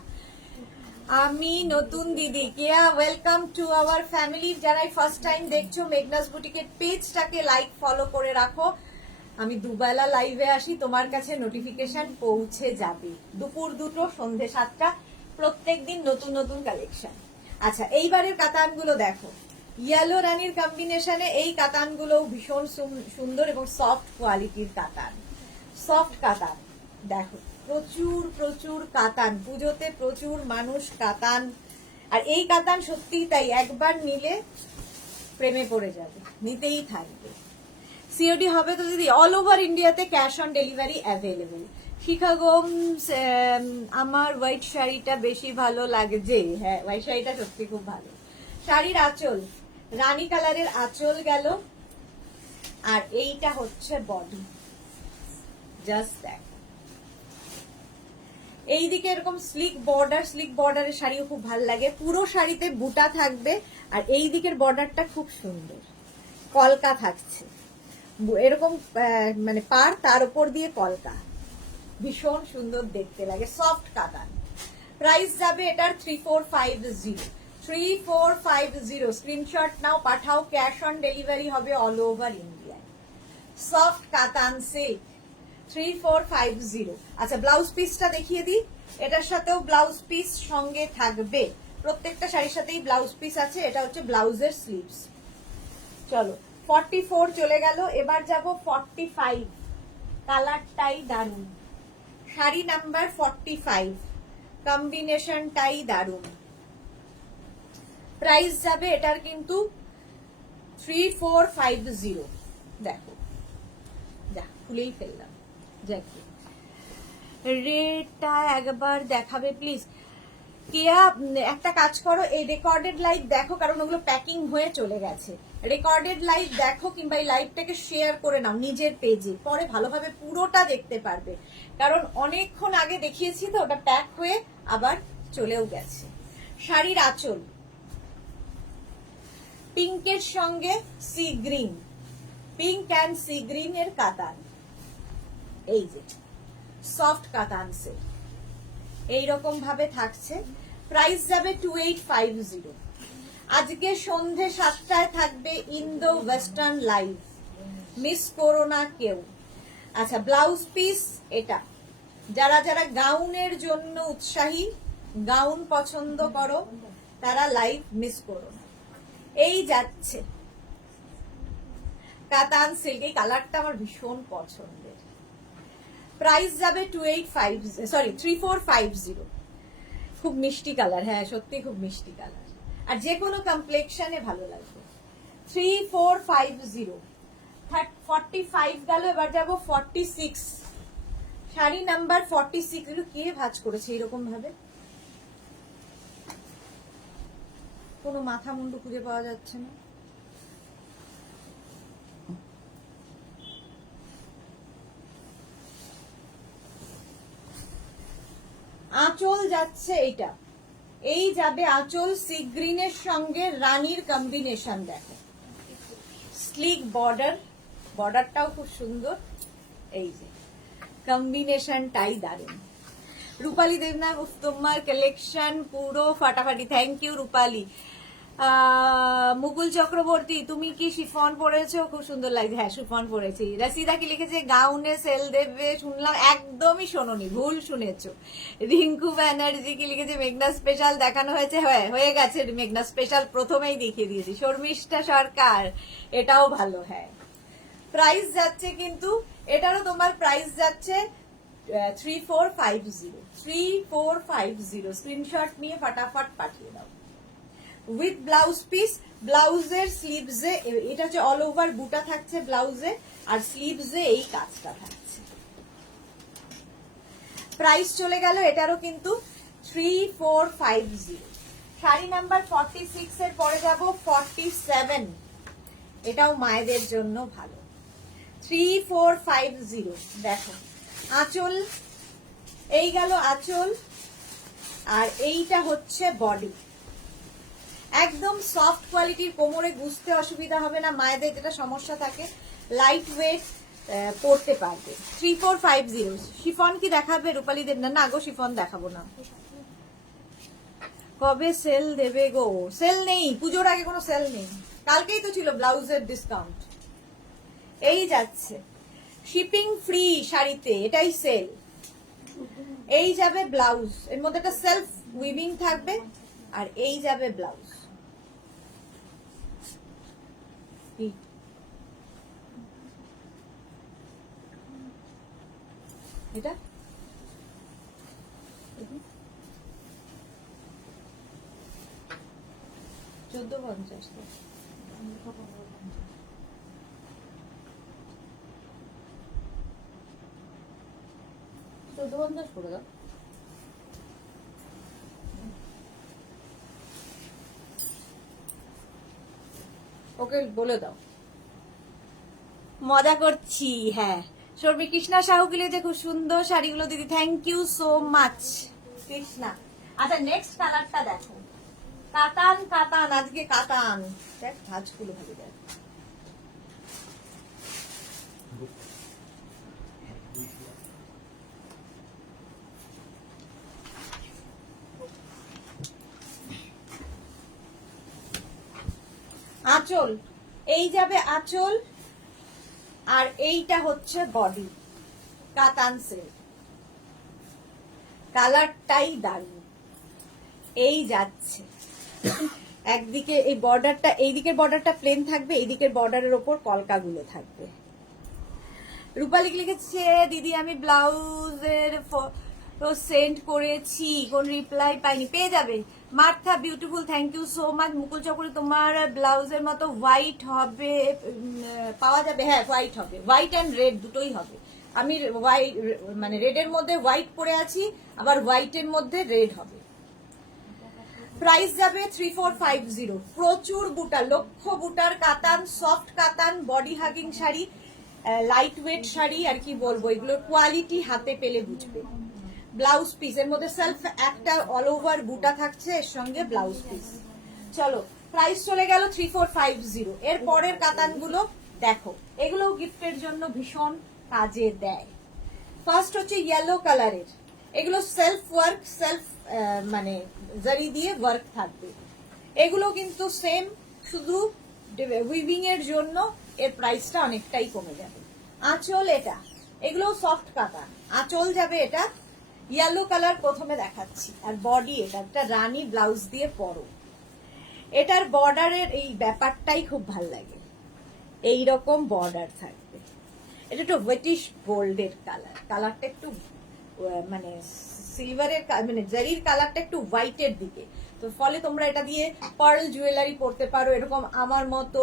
আমি নতুন দিদি, কেয়া ওয়েলকাম টু আওয়ার ফ্যামিলি। যারা ফার্স্ট টাইম দেখছো মেঘনাস বুটিকের পেজটাকে লাইক ফলো করে রাখো। আমি দুবেলা লাইভে আসি, তোমার কাছে নোটিফিকেশন পৌঁছে যাবে। দুপুর 2টো, সন্ধে 7টা, প্রত্যেকদিন নতুন নতুন কালেকশন। আচ্ছা, এইবারের কাতানগুলো দেখো, ইয়েলো রানীর কম্বিনেশনে এই কাতানগুলো ভীষণ সুন্দর এবং সফট কোয়ালিটির কাতান, সফট কাতান। দেখো প্রচুর প্রচুর কাতান, পুজোতে প্রচুর মানুষ কাতান, আর এই কাতান সত্যিই তাই, একবার নিলে প্রেমে পড়ে যাবে, নিতেই থাকবে। সিওডি হবে তো দিদি? অল ওভার ইন্ডিয়াতে ক্যাশ অন ডেলিভারি অ্যাভেলেবল। শিখা গোমস, আমার হোয়াইট শাড়িটা বেশি ভালো লাগছে। হ্যাঁ, হোয়াইট শাড়িটা সত্যি খুব ভালো। শাড়ির আঁচল, রানী কালারের আঁচল গেল, আর এইটা হচ্ছে বডি। জাস্ট দেখ, এইদিকে এরকম স্লিক বর্ডারের শাড়িও খুব ভালো লাগে। পুরো শাড়িতে বুটা থাকবে, আর এই দিকের বর্ডারটা খুব সুন্দর, কলকা থাকছে এরকম, মানে পার তার উপর দিয়ে কলকা, ভীষণ সুন্দর দেখতে লাগে, সফট কাতান। প্রাইস যাবে এটার 3450, 3450। Screenshot now, Pathao, cash on delivery হবে অল ওভার ইন্ডিয়ায়। সফট কাতান সিল্ক 3450। আচ্ছা, ব্লাউজ পিসটা দেখিয়ে দিই। এটার সাথেও ব্লাউজ পিস সঙ্গে থাকবে, প্রত্যেকটা শাড়ির সাথেই ব্লাউজ পিস আছে। এটা হচ্ছে ব্লাউজের স্লিভস। চলো 44 চলে গেল, এবার যাব 45। কালারটাই দারুণ, শাড়ি নাম্বার 45, কম্বিনেশনটাই দারুণ। প্রাইস যাবে এটার কিন্তু 3450। দেখো, যা খুলেই ফেললাম। রেটটা একবার দেখাবে প্লিজ কেয়া। একটা কাজ করো, এই রেকর্ডেড লাইভ দেখো, কারণ ওগুলো প্যাকিং হয়ে চলে গেছে। রেকর্ডেড লাইভ দেখো, কিংবা এই লাইভটাকে শেয়ার করে নাও নিজের পেজে, পরে ভালোভাবে পুরোটা দেখতে পারবে, কারণ অনেকক্ষণ আগে দেখিয়েছি তো, ওটা প্যাক হয়ে আবার চলেও গেছে। শাড়ির আঁচল পিঙ্কের সঙ্গে sea green, pink and sea green এর কাতান, এই যে সফট কাতান সে এইরকম ভাবে থাকছে। প্রাইস যাবে 2850। আজকে সন্ধে 7টায় থাকবে ইন্দো ওয়েস্টার্ন লাইভ, মিস করো না কেউ। আচ্ছা, ব্লাউজ পিস এটা, যারা যারা গাউনের জন্য উৎসাহী, গাউন পছন্দ করো, তারা লাইভ মিস করো না। এই যাচ্ছে কাতান সিল্ক, এই কালারটা আমার ভীষণ পছন্দের। প্রাইস যাবে 3450। খুব মিষ্টি কালার, হ্যাঁ সত্যি খুব মিষ্টি কালার, আর যে কোনো কমপ্লেক্সনে ভালো লাগবে। 3450। 45 গেল, এবার যাবো 46। শাড়ি নাম্বার 46। এগুলো কে ভাঁজ করেছে এরকম ভাবে, কোনো মাথা মুন্ডু খুঁজে পাওয়া যাচ্ছে না। আঁচল যাচ্ছে এইটা, এই যাবে আঁচল সি গ্রিনের সঙ্গে রানীর কম্বিনেশন। দেখো, স্লিক বর্ডারটাও খুব সুন্দর, এই যে কম্বিনেশনটাই দারুণ। রূপালী দেবনাথ, তোমার কালেকশন পুরো ফাটাফাটি, থ্যাংক ইউ রূপালী। মুকুল চক্রবর্তী, তুমি কি শিফন পরেছো? খুব সুন্দর লাগছে, হ্যাঁ শিফন পরেছি। রাসিদা কি লিখেছে, গাউনে সেল দেবে শুনলাম, একদমই শোনোনি, ভুল শুনেছো। রিঙ্কু ব্যানার্জি কি লিখেছে, মেঘনা স্পেশাল দেখানো হয়েছে, হয়ে গেছে, মেঘনা স্পেশাল প্রথমেই দেখিয়ে দিয়েছি। শর্মিষ্ঠা সরকার, এটাও ভালো, হ্যাঁ। প্রাইস যাচ্ছে কিন্তু এটারও, তোমার প্রাইস যাচ্ছে 3450, 3450। স্ক্রিনশট নিয়ে ফাটাফাট পাঠিয়ে দাও। উইথ ব্লাউজ পিস, ব্লাউজের স্লিভসে এটা হচ্ছে অল ওভার বুটা থাকছে ব্লাউজে, আর স্লিভসে এই কাজটা থাকছে। প্রাইস চলে গেল এটারও কিন্তু 3450। শাড়ি নাম্বার 46 এর পরে যাব 47। এটাও মায়েদের জন্য ভালো, 3450। দেখো আঁচল, এই গেল আঁচল, আর এইটা হচ্ছে বডি। একদম সফট কোয়ালিটির, কোমরে গুছতে অসুবিধা হবে না, মায়েদের যেটা সমস্যা থাকে, লাইট ওয়েট পড়তে পারবে। 3450। শিফন কি দেখাবে রূপালী দেব? না গো, শিফন দেখাবো না। কবে সেল দেবে গো? সেল নেই, পুজোর আগে কোনো সেল নেই, কালকেই তো ছিল ব্লাউজের ডিসকাউন্ট। এই যাচ্ছে শিপিং ফ্রি শাড়িতে, এটাই সেল। এই যাবে ব্লাউজ, এর মধ্যে একটা সেলফ উইভিং থাকবে, আর এই যাবে ব্লাউজ। এটা 1450। 1450 করে দাও। ওকে বলে দাও। মজা করছি। হ্যাঁ, শর্মী কৃষ্ণা সাহুগুলি যে খুব সুন্দর শাড়িগুলো দিদি, thank you so much Krishna. আচ্ছা নেক্সট কালারটা দেখো, কাতান কাতান, আজকে কাতান দেখ, ভাঁজগুলো ভালো দেখ। আঁচল, এই যাবে আঁচল, আর এইটা হচ্ছে বডি, কাতান সিল্ক, কালারটাই দারুণ। এই যাচ্ছে একদিকে এই বর্ডারটা, এই দিকের বর্ডারটা প্লেন থাকবে, এই দিকের বর্ডারের ওপর কলকাগুলো থাকবে। রূপালী লিখেছে দিদি আমি ব্লাউজের সেন্ড করেছি, কোন রিপ্লাই পাইনি, পেয়ে যাবে। Martha beautiful, thank you so much. Mukul Chakri, তোমার ব্লাউজের মতো হোয়াইট হবে, পাওয়া যাবে? হ্যাঁ হোয়াইট হবে, হোয়াইট অ্যান্ড রেড দুটোই হবে। আমি হোয়াইট মানে রেডের মধ্যে হোয়াইট পরে আছি, আবার হোয়াইটের মধ্যে রেড হবে। প্রাইস যাবে 3450। প্রচুর বুটা, লক্ষ বুটার katan, soft katan, body hugging sari, light weight sari, আর কি বলবো, এগুলোর কোয়ালিটি হাতে পেলে বুঝবে। ব্লাউজ পিস এর মধ্যে সেলফ একটা অল ওভার বুটা থাকছে, এর সঙ্গে ব্লাউজ পিস। চলো প্রাইস চলে গেল 3450। এর পরের কাতানগুলো দেখো, এগুলো গিফটের জন্য ভীষণ কাজে দেয়। ফার্স্ট হচ্ছে ইয়েলো কালারের, এগুলো সেলফ ওয়ার্ক, সেলফ মানে জারি দিয়ে ওয়ার্ক থাকবে। এগুলো কিন্তু সেম, শুধু উইভিং এর জন্য এর প্রাইসটা অনেকটাই কমে যাবে। আঁচল এটা, এগুলো সফট কাতান, আঁচল যাবে এটা ইয়েলো কালার প্রথমে দেখাচ্ছি, আর বডি এটা একটা রানী ব্লাউজ দিয়ে পরো। এটার বর্ডারের এই ব্যাপারটাই খুব ভাল লাগে, এই রকম বর্ডার থাকবে। এটা একটু হোয়াইটিশ গোল্ডের কালার, কালারটা একটু মানে সিলভারের, মানে জারির কালারটা একটু হোয়াইটের দিকে, তো ফলে তোমরা এটা দিয়ে পার্ল জুয়েলারি পরতে পারো, এরকম আমার মতো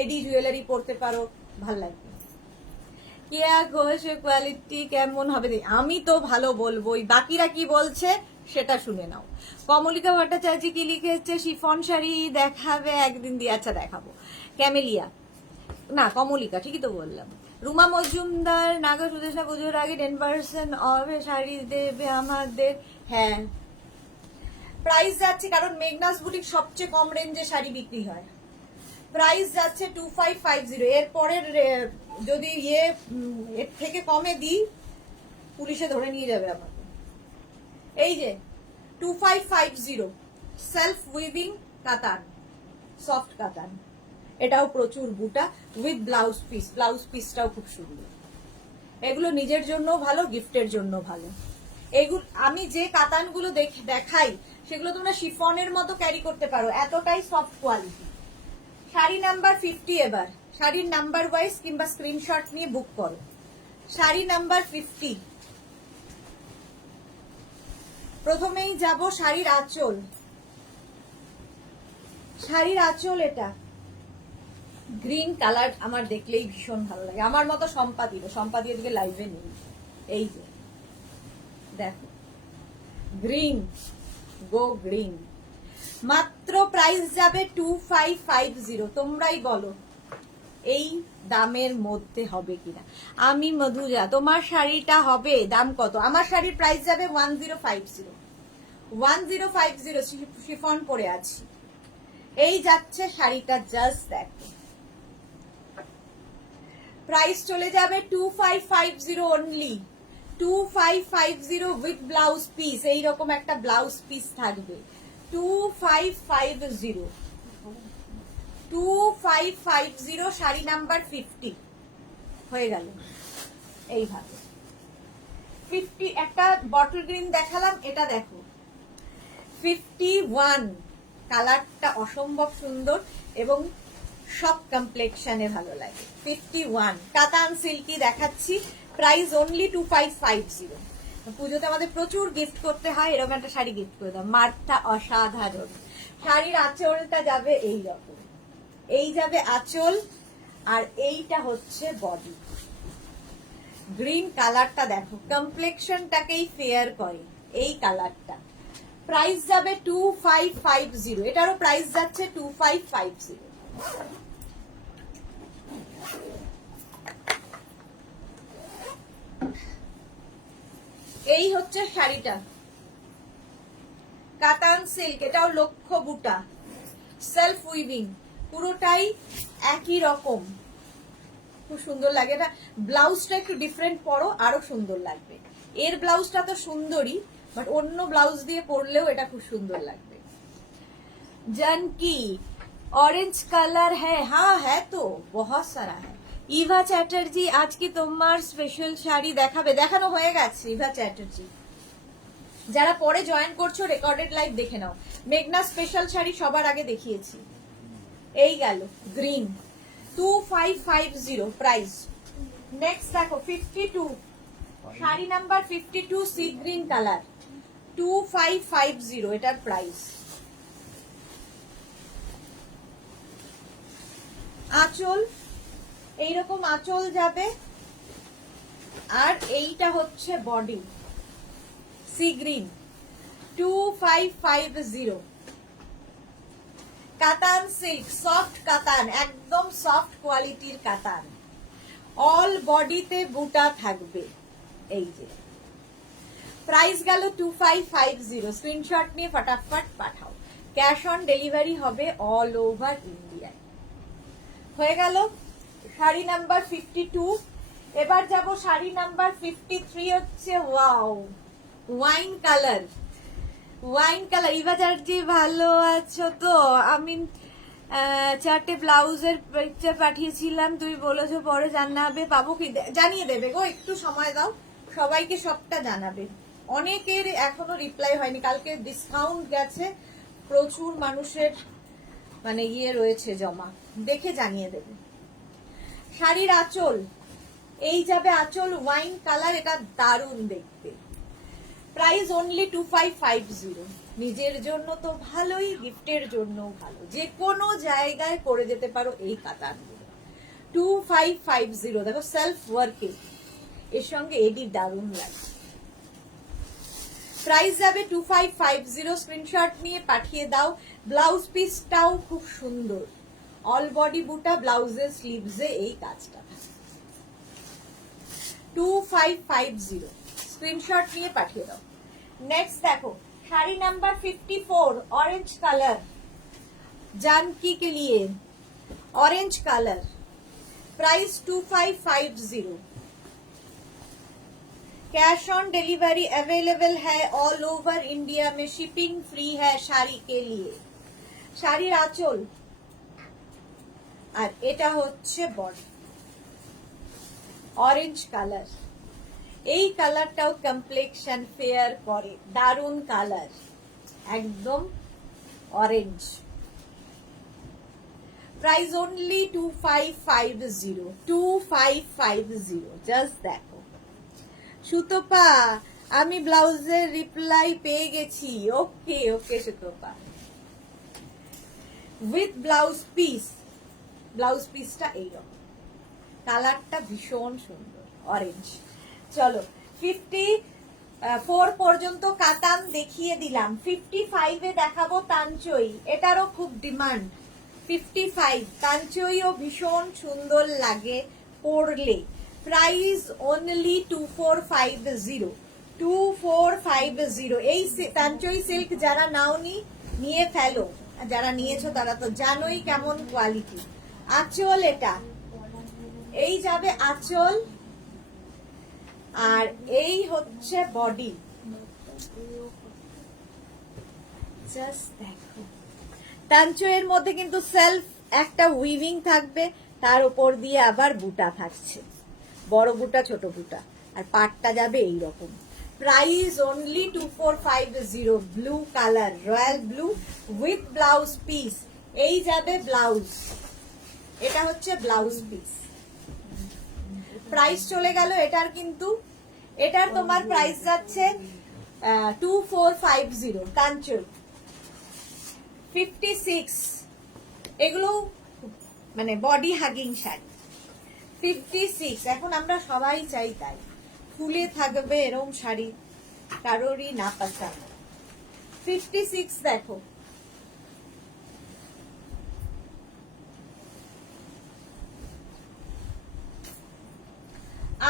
এডি জুয়েলারি পরতে পারো, ভাল লাগবে। কেয়া ঘোষ কোয়ালিটি কেমন হবে? আমি তো ভালো বলবোই, বাকিরা কি বলছে সেটা শুনে নাও। কমলিকা ভট্টাচার্য কি লিখেছে, শিফন শাড়ি দেখাবে একদিন দিয়ে? আচ্ছা দেখাবো। ক্যামেলিয়া না, কমলিকা ঠিকই তো বললাম। রুমা মজুমদার, নাগা সুদেশনা পুজোর আগে 10% অফ শাড়ি দেবে আমাদের। হ্যাঁ প্রাইস যাচ্ছে, কারণ মেঘনাস বুটিক সবচেয়ে কম রেঞ্জে শাড়ি বিক্রি হয়। প্রাইস যাচ্ছে 2550। এর পরের যদি এর থেকে কমে দিই পুলিশে ধরে নিয়ে যাবে আমাকে। এই যে 2550 সেলফ উইভিং কাতান, সফট কাতান, এটাও প্রচুর বুটা উইথ ব্লাউজ পিস, ব্লাউজ পিসটাও খুব সুন্দর। এগুলো নিজের জন্য ভালো, গিফটের জন্য ভালো। এগুলো আমি যে কাতানগুলো দেখাই সেগুলো তোমরা শিফনের মতো ক্যারি করতে পারো, এতটাই সফট কোয়ালিটি। শাড়ি নাম্বার 50, এবার শাড়ির নাম্বার ওয়াইজ কিংবা স্ক্রিনশট নিয়ে বুক করো। শাড়ি নাম্বার 50, প্রথমেই যাব শাড়ির আঁচল। শাড়ির আঁচল এটা গ্রিন কালার, আমার দেখলেই ভীষণ ভালো লাগে। আমার মতো সম্পাদি, সম্পাদি এদিকে লাইভে নেই, এই যে দেখো গ্রিন, গো গ্রিন। মাত্র প্রাইস যাবে 2550। তোমরাই বলো এই দামের মধ্যে হবে কিনা। আমি মধুজা, তোমার শাড়িটা হবে দাম কত? আমার শাড়ির প্রাইস যাবে 1050। 1050 শিফন পরে আছি। এই যাচ্ছে শাড়িটা, জাস্ট দেখো প্রাইস চলে যাবে 2550 অনলি। 2550 উইথ ব্লাউজ পিস, এইরকম একটা ব্লাউজ পিস থাকবে। 2550 শাড়ি নাম্বার 50 হয়ে গেল। এইভাবে 50, একটা বটল গ্রিন দেখালাম, এটা দেখো 51, কালারটা অসম্ভব সুন্দর এবং সব কমপ্লেকশনে ভালো লাগে। 51 কাতান সিল্কি দেখাচ্ছি, প্রাইস অনলি 2550। পুজোতে আমাদের প্রচুর গিফট করতে হয়, এরকম একটা শাড়ি গিফট করে দাও। মার্থা অসাধারণ। শাড়ির আঁচলটা যাবে এই রকম, এই যাবে আঁচল, আর এইটা হচ্ছে বডি। গ্রিন কালারটা দেখো, কমপ্লেকশনটাকেই ফেয়ার করে এই কালারটা। প্রাইস যাবে 2550, এটারও প্রাইস যাচ্ছে 2550। এই হচ্ছে শাড়িটা, কাতান সিল্ক, এটাও লক্ষ্য বুটা, সেলফ উইভিং, পুরোটাই একই রকম, খুব সুন্দর লাগে। এটা ব্লাউজটা একটু ডিফারেন্ট পরো, আরো সুন্দর লাগবে। এর ব্লাউজটা তো সুন্দরই, বাট অন্য ব্লাউজ দিয়ে পরলেও এটা খুব সুন্দর লাগবে। জানকি ऑरेंज कलर है, हाँ है तो बहुत सारा है। ইভা চ্যাটার্জি আজকে তোমার স্পেশাল শাড়ি দেখাবে, দেখানো হয়ে গেছে ইভা চ্যাটার্জি। যারা পরে জয়েন করছো রেকর্ডেড লাইভ দেখে নাও। মেঘনা স্পেশাল শাড়ি সবার আগে দেখিয়েছি, এই গেল গ্রিন 2550 প্রাইস। নেক্সট দেখো 52, sari number 52 sea green colour 2550 এটার প্রাইস। আঁচল এইরকম আঁচল যাবে, আর এইটা হচ্ছে বডি সি গ্রিন 2550। কাতান সিল্ক, সফট কাতান, একদম সফট কোয়ালিটির কাতান, অল বডিতে বুটা থাকবে। এই যে প্রাইস গেল 2550। স্ক্রিনশট নিয়ে ফটাফট পাঠাও, ক্যাশ অন ডেলিভারি হবে অল ওভার ইন্ডিয়ায়। হয়ে গেল শাড়ি নাম্বার 52। এবার যাব শাড়ি নাম্বার 53, হচ্ছে wow wine colour. Wine colour, Eva Chatterjee ভালো আছো তো? আমি 4টে ব্লাউজের পিকচার পাঠিয়েছিলাম, তুমি বলেছো পরে জানাবে, পাবো কি? জানিয়ে দেবে গো, একটু সময় দাও, সবাইকে সবটা জানাবে। অনেকের এখনো রিপ্লাই হয়নি, কালকে ডিসকাউন্ট গেছে, প্রচুর মানুষের মানে ইয়ে রয়েছে জমা, দেখে জানিয়ে দেবে। শাড়ির আঁচল, এই যাবে আঁচল ওয়াইন কালার, এটা দারুণ দেখতে। Price only 2550। নিজের জন্য তো ভালোই, গিফটের জন্য ভালো, যে কোনো জায়গায় পরে যেতে পারো এই কাতানগুলো। 2550, দেখো সেলফ ওয়ার্কে, এর সঙ্গে এডি দারুণ লাগে। প্রাইস যাবে 2550। স্ক্রিনশট নিয়ে পাঠিয়ে দাও। ব্লাউজ পিসটাও খুব সুন্দর, অল বডি বুটা, ব্লাউজের স্লিভসে এই কাজটা। 2550, স্ক্রিনশট নিয়ে পাঠিয়ে দাও। নেক্সট দেখো sari number 54, orange colour, Janaki के लिए orange colour, price 2550। Cash on delivery available है ऑल ओवर इंडिया में, शिपिंग फ्री है শাড়ি के लिए। শাড়ির আঁচল, আর এটা হচ্ছে বডি, অরেঞ্জ কালার। এই কালারটাও কমপ্লেক্সন ফেয়ার করে, দারুন কালার, একদম অরেঞ্জ। Price only 2550, 2550। জাস্ট দেখো সুতপা, আমি ব্লাউজের রিপ্লাই পেয়ে গেছি। Okay okay Sutapa, with blouse piece, blouse পিসটা এইরকম, কালারটা ভীষণ সুন্দর অরেঞ্জ। চলো 54 পর্যন্ত কাতান দেখিয়ে দিলাম, 55-এ দেখাবো তানচই, এটারও খুব ডিমান্ড। 55 তানচইও ভীষণ সুন্দর লাগে পরলে। Price only 2450, 2450। এই তানচই সিল্ক যারা নাওনি নিয়ে ফেলো, যারা নিয়েছো তারা তো জানোই কেমন কোয়ালিটি। আঁচল, এটা এই যাবে আঁচল, আর এই হচ্ছে বডি। জাস্ট দেখো, তানচইয়ের মধ্যে কিন্তু সেলফ একটা উইভিং থাকবে, তার উপর দিয়ে আবার বুটা থাকছে, বড় বুটা ছোট বুটা, আর পাটটা যাবে এইরকম। Price only 2450। Blue colour, royal blue with blouse piece, এই যাবে ব্লাউজ, এটা হচ্ছে ব্লাউজ পিস। প্রাইস চলে গেল এটার, কিন্তু এটার তোমার প্রাইস যাচ্ছে 2450। কাঞ্চন 56, এগুলো মানে বডি হাগিং শাড়ি। 56 এখন আমরা সবাই চাই তাই, ফুলে থাকবে এরকম শাড়ি, কারোরই না পছন্দ। 56 দেখো,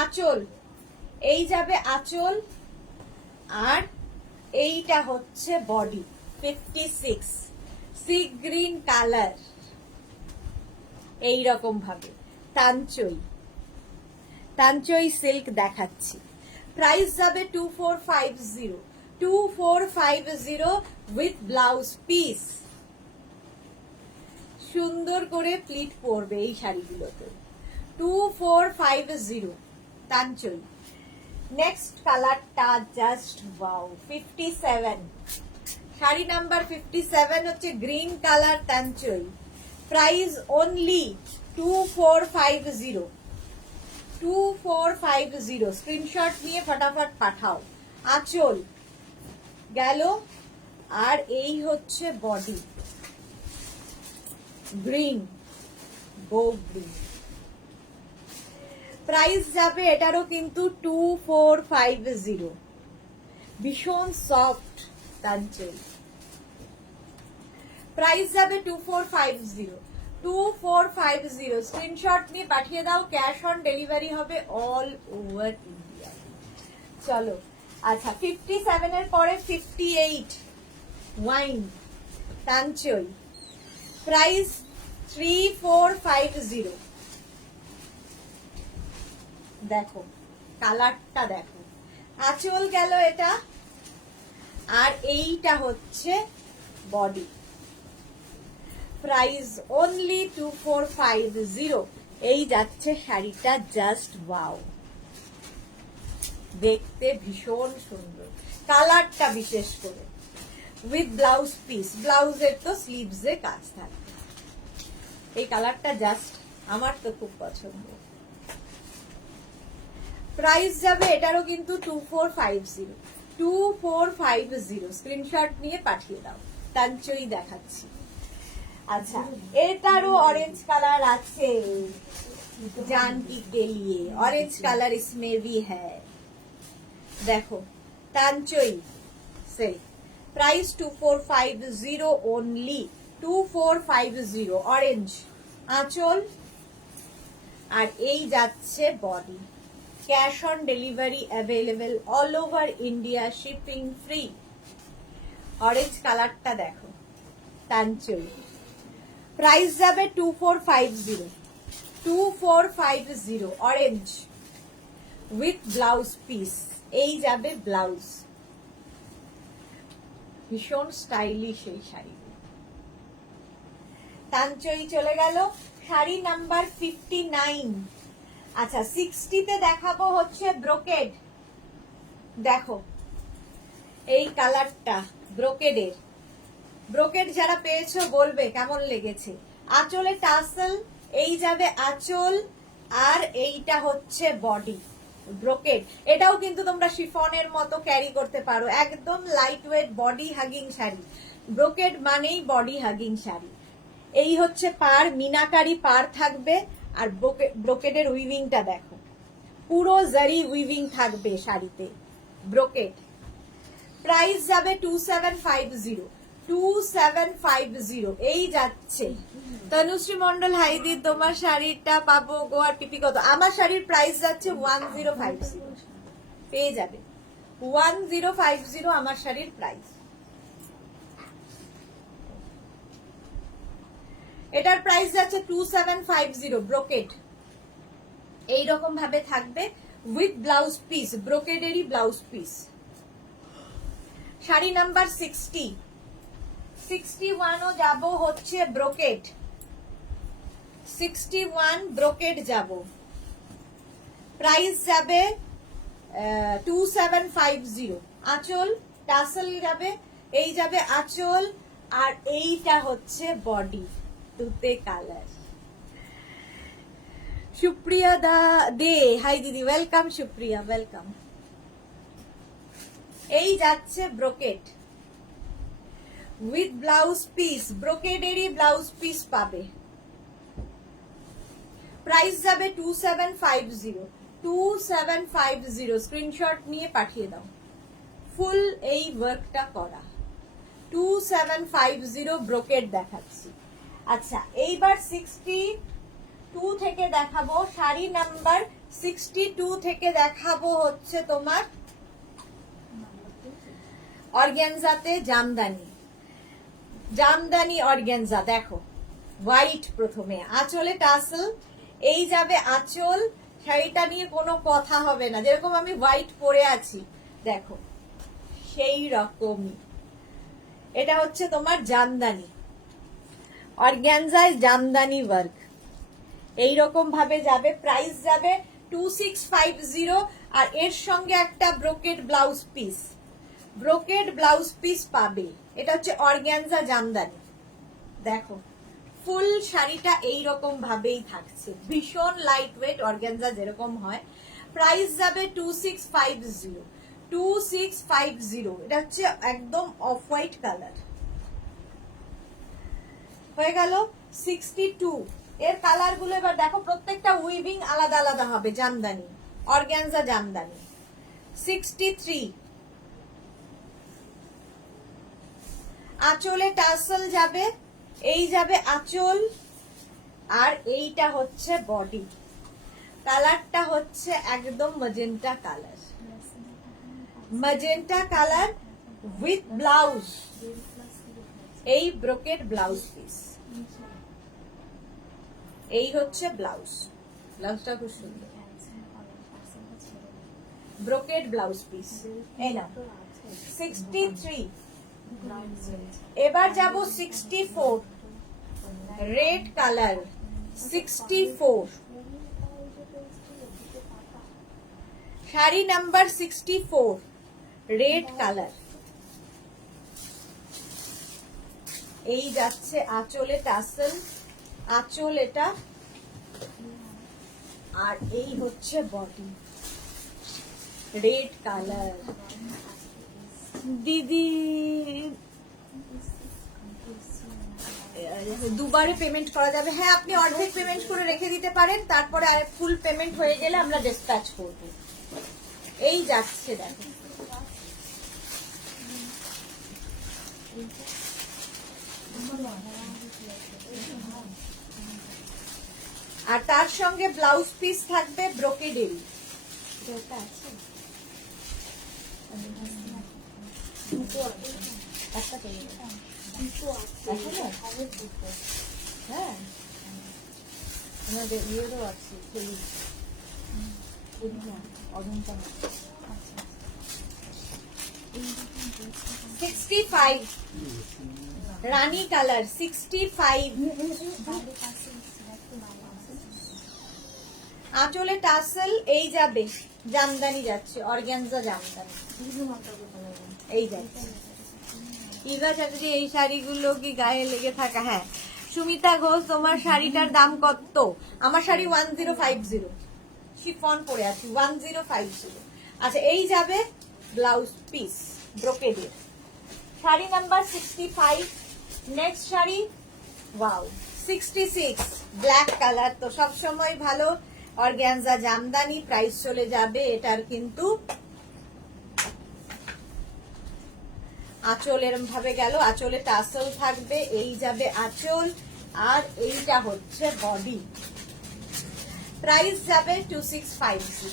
আঁচল, এই যাবে আঁচল, আর এইটা হচ্ছে বডি 56 সি গ্রিন কালার, এইরকম ভাবে তাঞ্চই তাঞ্চই সিল্ক দেখাচ্ছি। প্রাইস যাবে 2450 2450 উইথ ব্লাউজ পিস। সুন্দর করে প্লিট পরবে এই শাড়িগুলোতে। 2450 তাঞ্চই। নেক্সট কালারটা জাস্ট ওয়াও 57, শাড়ি নাম্বার 57 হচ্ছে green colour tanchoi. Price only 2450 2450। Screenshot নিয়ে ফটাফট পাঠাও। আঁচল গেল, আর এই হচ্ছে body green, go green. Price যাবে এটারও কিন্তু 2450। ভীষণ সফট তাঞ্চল। প্রাইস যাবে 2450 2450। স্ক্রিনশট নিয়ে পাঠিয়ে দাও, ক্যাশ অন ডেলিভারি হবে অল ওভার ইন্ডিয়া। চলো আচ্ছা, 57 এর পরে 58 ওয়াইন তাঞ্চই। প্রাইস 3450। দেখো কালারটা দেখো, আঁচল গেল এটা, আর এইটা হচ্ছে বডি। Price only 2450। এই যাচ্ছে শাড়িটা, জাস্ট ওয়াও, দেখতে ভীষণ সুন্দর, কালারটা বিশেষ করে উইথ ব্লাউজ পিস। ব্লাউজের তো স্লিভসে কাজ থাকে। এই কালারটা জাস্ট আমার তো খুব পছন্দ। প্রাইস যাবে এটারও কিন্তু 2450 2450। স্ক্রিনশট নিয়ে পাঠিয়ে দাও। তাঞ্চই দেখাচ্ছি। আচ্ছা, এটারও অরেঞ্জ কালার আছে, जानकी के लिए ऑरेंज कलर इसमें भी है। देखो तांचोई से प्राइस 2450 ओनली 2450। ऑरेंज आंचल, আর এই যাচ্ছে body. Cash on delivery available all over India, shipping free. Orange কালারটা দেখো তাঞ্চই। প্রাইস যাবে 2450 2450। Orange with blouse piece. এই যাবে ব্লাউজ। ভীষণ স্টাইলিশ এই শাড়ি। তাঞ্চই চলে গেল। শাড়ি নাম্বার 59। আচ্ছা, 60তে দেখাবো হচ্ছে ব্রোকেড। দেখো এই কালারটা ব্রোকেডের। ব্রোকেড যারা পেয়েছো বলবে কেমন লেগেছে। আঁচলে টাসেল, এই যাবে আঁচল, আর এইটা হচ্ছে বডি ব্রোকেড। এটাও কিন্তু তোমরা শিফনের মতো ক্যারি করতে পারো, একদম light weight body hugging sari. Brocade মানেই বডি হাগিং শাড়ি। এই হচ্ছে পার, মিনাকারি পার থাকবে, আর ব্রোকেডের উইভিংটা দেখো, পুরো জারি উইভিং থাকবে শাড়িতে, ব্রোকেড। প্রাইস যাবে 2750 2750। এই যাচ্ছে তনুশ্রী মন্ডল। হাইদি তোমার শাড়িটা পাবো গো, আর পিপি কত? আমার শাড়ির প্রাইস যাচ্ছে 1050। পেয়ে যাবে 1050 আমার শাড়ির প্রাইস। এটার প্রাইস যাচ্ছে 2750। ব্রোকেড এইরকম ভাবে থাকবে উইথ ব্লাউজ পিস, ব্রোকেডেরই ব্লাউজ পিস। শাড়ি নাম্বার 60 61ও যাব হচ্ছে ব্রোকেড। 61 ব্রোকেড যাব। প্রাইস যাবে 2750। আঁচল টাসেল যাবে, এই যাবে আঁচল, আর এইটা হচ্ছে বডি তুতে কালার। সুপ্রিয়া দে, হাই দিদি, ওয়েলকাম সুপ্রিয়া, ওয়েলকাম। এই যাচ্ছে ব্রোকেড উইথ ব্লাউজ পিস, ব্রোকেডেরই ব্লাউজ পিস পাবে। প্রাইস যাবে 2750 2750। স্ক্রিনশট নিয়ে পাঠিয়ে দাও। ফুল এই ওয়ার্কটা করা 2750 ব্রোকেড দেখাচ্ছি। আচ্ছা, এইবার 62 থেকে দেখাবো। শাড়ি নাম্বার 62 থেকে দেখাবো হচ্ছে তোমার অর্গ্যানজাতে জামদানি, জামদানি অর্গ্যানজা। দেখো হোয়াইট প্রথমে, আঁচলে টাসেল, এই যাবে আঁচল। শাড়িটা নিয়ে কোনো কথা হবে না, যেরকম আমি হোয়াইট পরে আছি দেখো সেই রকমই। এটা হচ্ছে তোমার জামদানি, অর্গ্যানজায় জামদানি ওয়ার্ক, এইরকম ভাবে যাবে। প্রাইস যাবে 2650। আর এর সঙ্গে একটা brocade blouse piece, brocade blouse piece পাবে। এটা হচ্ছে অর্গ্যানজা জামদানি। দেখো ফুল শাড়িটা এইরকম ভাবেই থাকছে, ভীষণ লাইট ওয়েট, অর্গ্যানজা যেরকম হয়। প্রাইস যাবে 2650, 2650। এটা হচ্ছে একদম অফ হোয়াইট কালার। হয়ে গেল 62। এর কালার গুলো এবার দেখো, প্রত্যেকটা উইভিং আলাদা আলাদা হবে। জামদানি, অর্গ্যানজা জামদানি। 63, আঁচলে টাসেল যাবে, এই যাবে আঁচল, আর এইটা হচ্ছে বডি। কালারটা হচ্ছে একদম magenta colour, magenta colour with blouse, এই ব্রোকেড ব্লাউজ পিস। এই হচ্ছে ব্লাউজ, ব্লাউজটা খুব সুন্দর, ব্রোকেড ব্লাউজ পিস। এই না 63। এবার যাব 64, red colour. 64 sari number 64, red colour. এই যাচ্ছে আঁচলে টাসেল, আঁচল এটা, আর এই হচ্ছে বডি, রেড কালার। দিদি দুবারে পেমেন্ট করা যাবে? হ্যাঁ, আপনি অর্ধেক পেমেন্ট করে রেখে দিতে পারেন, তারপরে আর ফুল পেমেন্ট হয়ে গেলে আমরা ডিসপ্যাচ করব। এই যাচ্ছে দেখো, আর তার সঙ্গে ব্লাউজ পিস থাকবে ব্রোকেডেরই। হ্যাঁ, আমাদের ইয়েরও আছে, 65 রানী কালার। 65 আঁচলে টাসেল, এই যাবে জামদানি, যাচ্ছে অর্গ্যানজা জামদানি, এই যাচ্ছে। ইভা চ্যাটার্জি, এই শাড়িগুলো কি গায়ে লেগে থাকা? হ্যাঁ। সুমিতা ঘোষ, তোমার শাড়িটার দাম কত? আমার শাড়ি 1050, শিফন পরে আছি, 1050। আচ্ছা, এই যাবে ব্লাউজ পিস ব্রোকেডের। Sari number 65। Next sari, wow 66, black colour. তো সবসময় ভালো, অর্গ্যানজা জামদানি। প্রাইস চলে যাবে এটার, কিন্তু আঁচল এরম ভাবে গেল, আঁচলে টাসেল থাকবে, এই যাবে আঁচল, আর এইটা হচ্ছে বডি। প্রাইস যাবে 2650,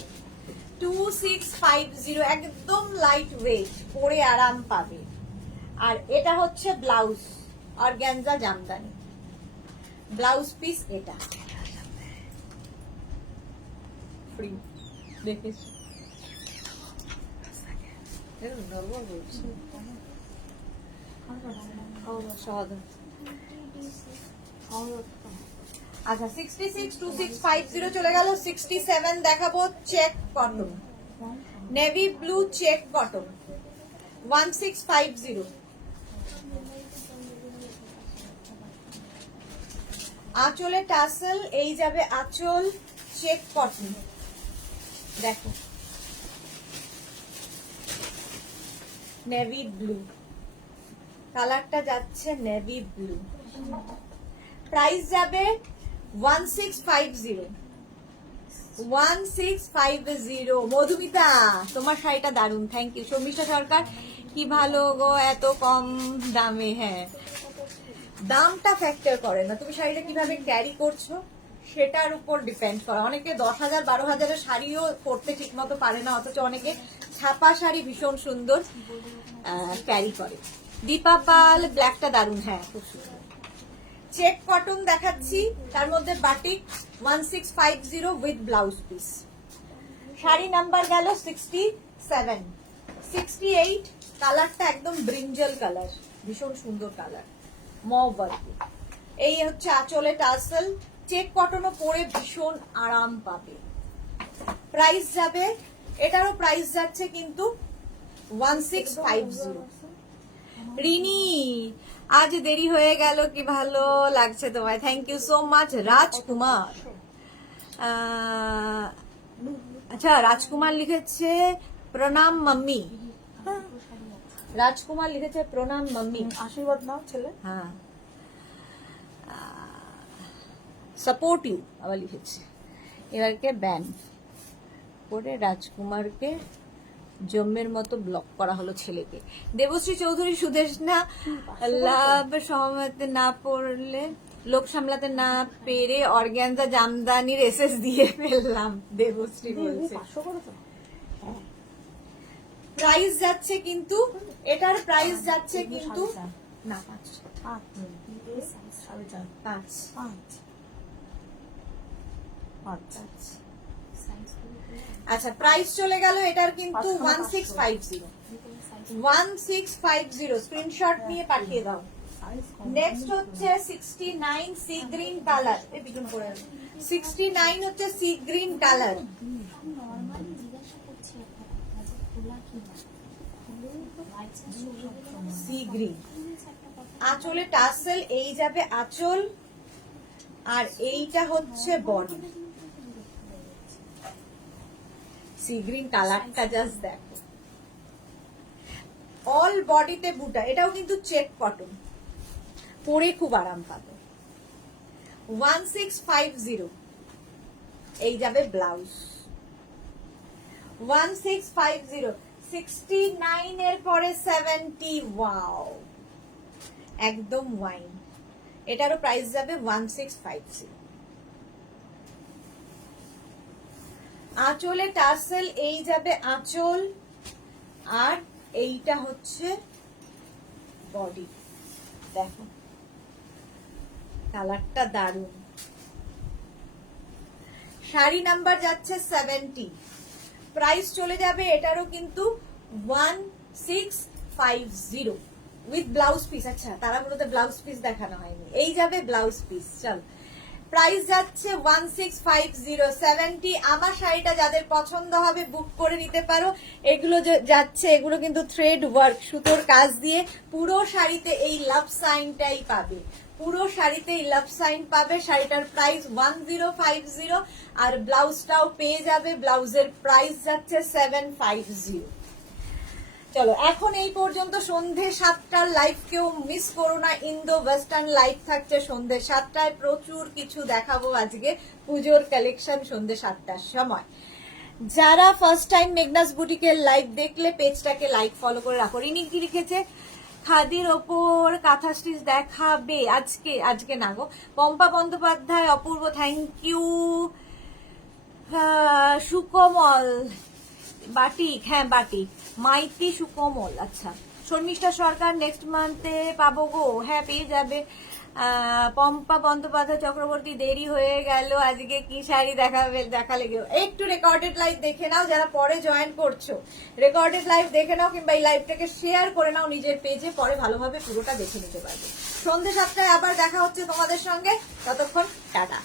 2650, একদম লাইট ওয়েট, পরে আরাম পাবে। আর এটা হচ্ছে blouse, organza Jamdani, blouse piece এটা। ফ্রি দেখেছি, নরমাল বলছি। আচ্ছা 66, 2650 চলে গেল। 67 দেখাবো, check cotton, navy blue check cotton, 1650। আঁচলে টাসেল, এই যাবে আঁচল, চেক কটন। দেখো নেভি ব্লু কালারটা যাচ্ছে, নেভি ব্লু। প্রাইস যাবে 1650, 1650। মধুমিতা, তোমার শাড়িটা দারুন, থ্যাংক ইউ। শর্মিষ্ঠা সরকার, কি ভালো গো, এত কম দামে। হ্যাঁ, দামটা ফ্যাক্টর করে না, তুমি শাড়িটা কিভাবে ক্যারি করছো সেটার উপর ডিপেন্ড করে। অনেকে 10,000 12,000 শাড়িও পরতে ঠিক মতো পারে না, অথচ অনেকে ছাপা শাড়ি ভীষণ সুন্দর ক্যারি করে। দীপা পাল ব্ল্যাকটা দারুণ, হ্যাঁ খুব সুন্দর। চেক কটন দেখাচ্ছি, তার মধ্যে batik 1650 with blouse piece. Sari number গেল 67, 68। কালারটা একদম ব্রিঞ্জল কালার, ভীষণ সুন্দর কালার, মভ ওয়ার্ক। এই হচ্ছে আঁচলে টাসেল, চেক কটনও পরে ভীষণ আরাম পাবে। প্রাইস যাবে, এটারও প্রাইস যাচ্ছে কিন্তু 1650। রিনি আজ দেরি হয়ে গেল, কি ভালো লাগছে তোমায়, থ্যাংক ইউ সো মাচ। রাজকুমার, আচ্ছা রাজকুমার লিখেছে প্রণাম মাম্মি, রাজকুমার লিখেছে প্রণাম মাম্মি, আশীর্বাদ নাও ছেলে। হ্যাঁ সাপোর্ট ইউ আবার লিখেছে। এবারকে ব্যান করে রাজকুমারকে জম্মের মতো ব্লক করা হলো ছেলেকে। দেবশ্রী চৌধুরী সুদেশ না লাভ সহমতে না পড়লে লোক সামলাতে না পেরে অর্গ্যানজা জামদানির এসএস দিয়ে ফেললাম, দেবশ্রী বলছে। প্রাইস যাচ্ছে কিন্তু, এটার প্রাইস যাচ্ছে কিন্তু না 5। আচ্ছা প্রাইস চলে গেল এটার কিন্তু 1650 স্ক্রিনশট নিয়ে পাঠিয়ে দাও। নেক্সট হচ্ছে 69 সি গ্রিন কালার, 69 হচ্ছে sea green colour. Sea green আঁচলে টাসেল, এই যাবে আঁচল, আর এইটা হচ্ছে বডি। সি গ্রিন কালারটা জাস্ট দেখো, অল বডিতে বুটা। এটাও কিন্তু চেক কটন, পরে খুব আরাম পাবে। 1650 এই যাবে ব্লাউজ। 1650, 69 এর পরে 70। ওয়াও, একদম ওয়াইন। এটারও প্রাইস যাবে 1650। আঁচলে টার্সেল, এই যাবে আঁচল, আর এইটা হচ্ছে বডি। দেখো কালারটা দারুন। শাড়ি নাম্বার যাচ্ছে 70, প্রাইস চলে যাবে এটারও কিন্তু 1650 উইথ ব্লাউজ পিস। আচ্ছা তারা বলতে ব্লাউজ পিস দেখানো হয়নি, এই যাবে ব্লাউজ পিস। চল প্রাইস যাচ্ছে 1650, 70। আমার শাড়িটা যাদের পছন্দ হবে বুক করে নিতে পারো। এগুলো যাচ্ছে, এগুলো কিন্তু থ্রেড ওয়ার্ক, সুতোর কাজ দিয়ে। পুরো শাড়িতে এই লাভ সাইনটাই পাবে, পুরো শাড়িতে এই লাভ সাইন পাবে। শাড়িটার প্রাইস 1050, আর ব্লাউজটাও পেয়ে যাবে। ব্লাউজের প্রাইস যাচ্ছে 750। চলো এখন এই পর্যন্ত। সন্ধে 7টার লাইভ কেউ মিস করো না, ইন্দো ওয়েস্টার্ন লাইভ থাকছে সন্ধে 7টায়। প্রচুর কিছু দেখাবো আজকে, পুজোর কালেকশন সন্ধে 7টার সময়। যারা ফার্স্ট টাইম মেঘনাস বুটিকের লাইভ দেখলে পেজটাকে লাইক ফলো করে রাখো। রিনি কি লিখেছে, খাদির ওপর কাঁথা স্টিচ দেখাবে আজকে না গো। পম্পা বন্দ্যোপাধ্যায় অপূর্ব, থ্যাংক ইউ। সুকমল বাটিক, হ্যাঁ বাটিক, মাইতি সুকমল। আচ্ছা শর্মিষ্ঠা সরকার, নেক্সট মান্থে পাবো গো, হ্যাঁ পেয়ে যাবে। পম্পা বন্দ্যোপাধ্যায় চক্রবর্তী, দেরি হয়ে গেল, আজকে কি শাড়ি দেখালে গেও। একটু রেকর্ডেড লাইভ দেখে নাও, যারা পরে জয়েন করছো রেকর্ডেড লাইভ দেখে নাও, কিংবা এই লাইভটাকে শেয়ার করে নাও নিজের পেজে, পরে ভালোভাবে পুরোটা দেখে নিতে পারবে। সন্ধ্যে 7টায় আবার দেখা হচ্ছে তোমাদের সঙ্গে, ততক্ষণ টাটা।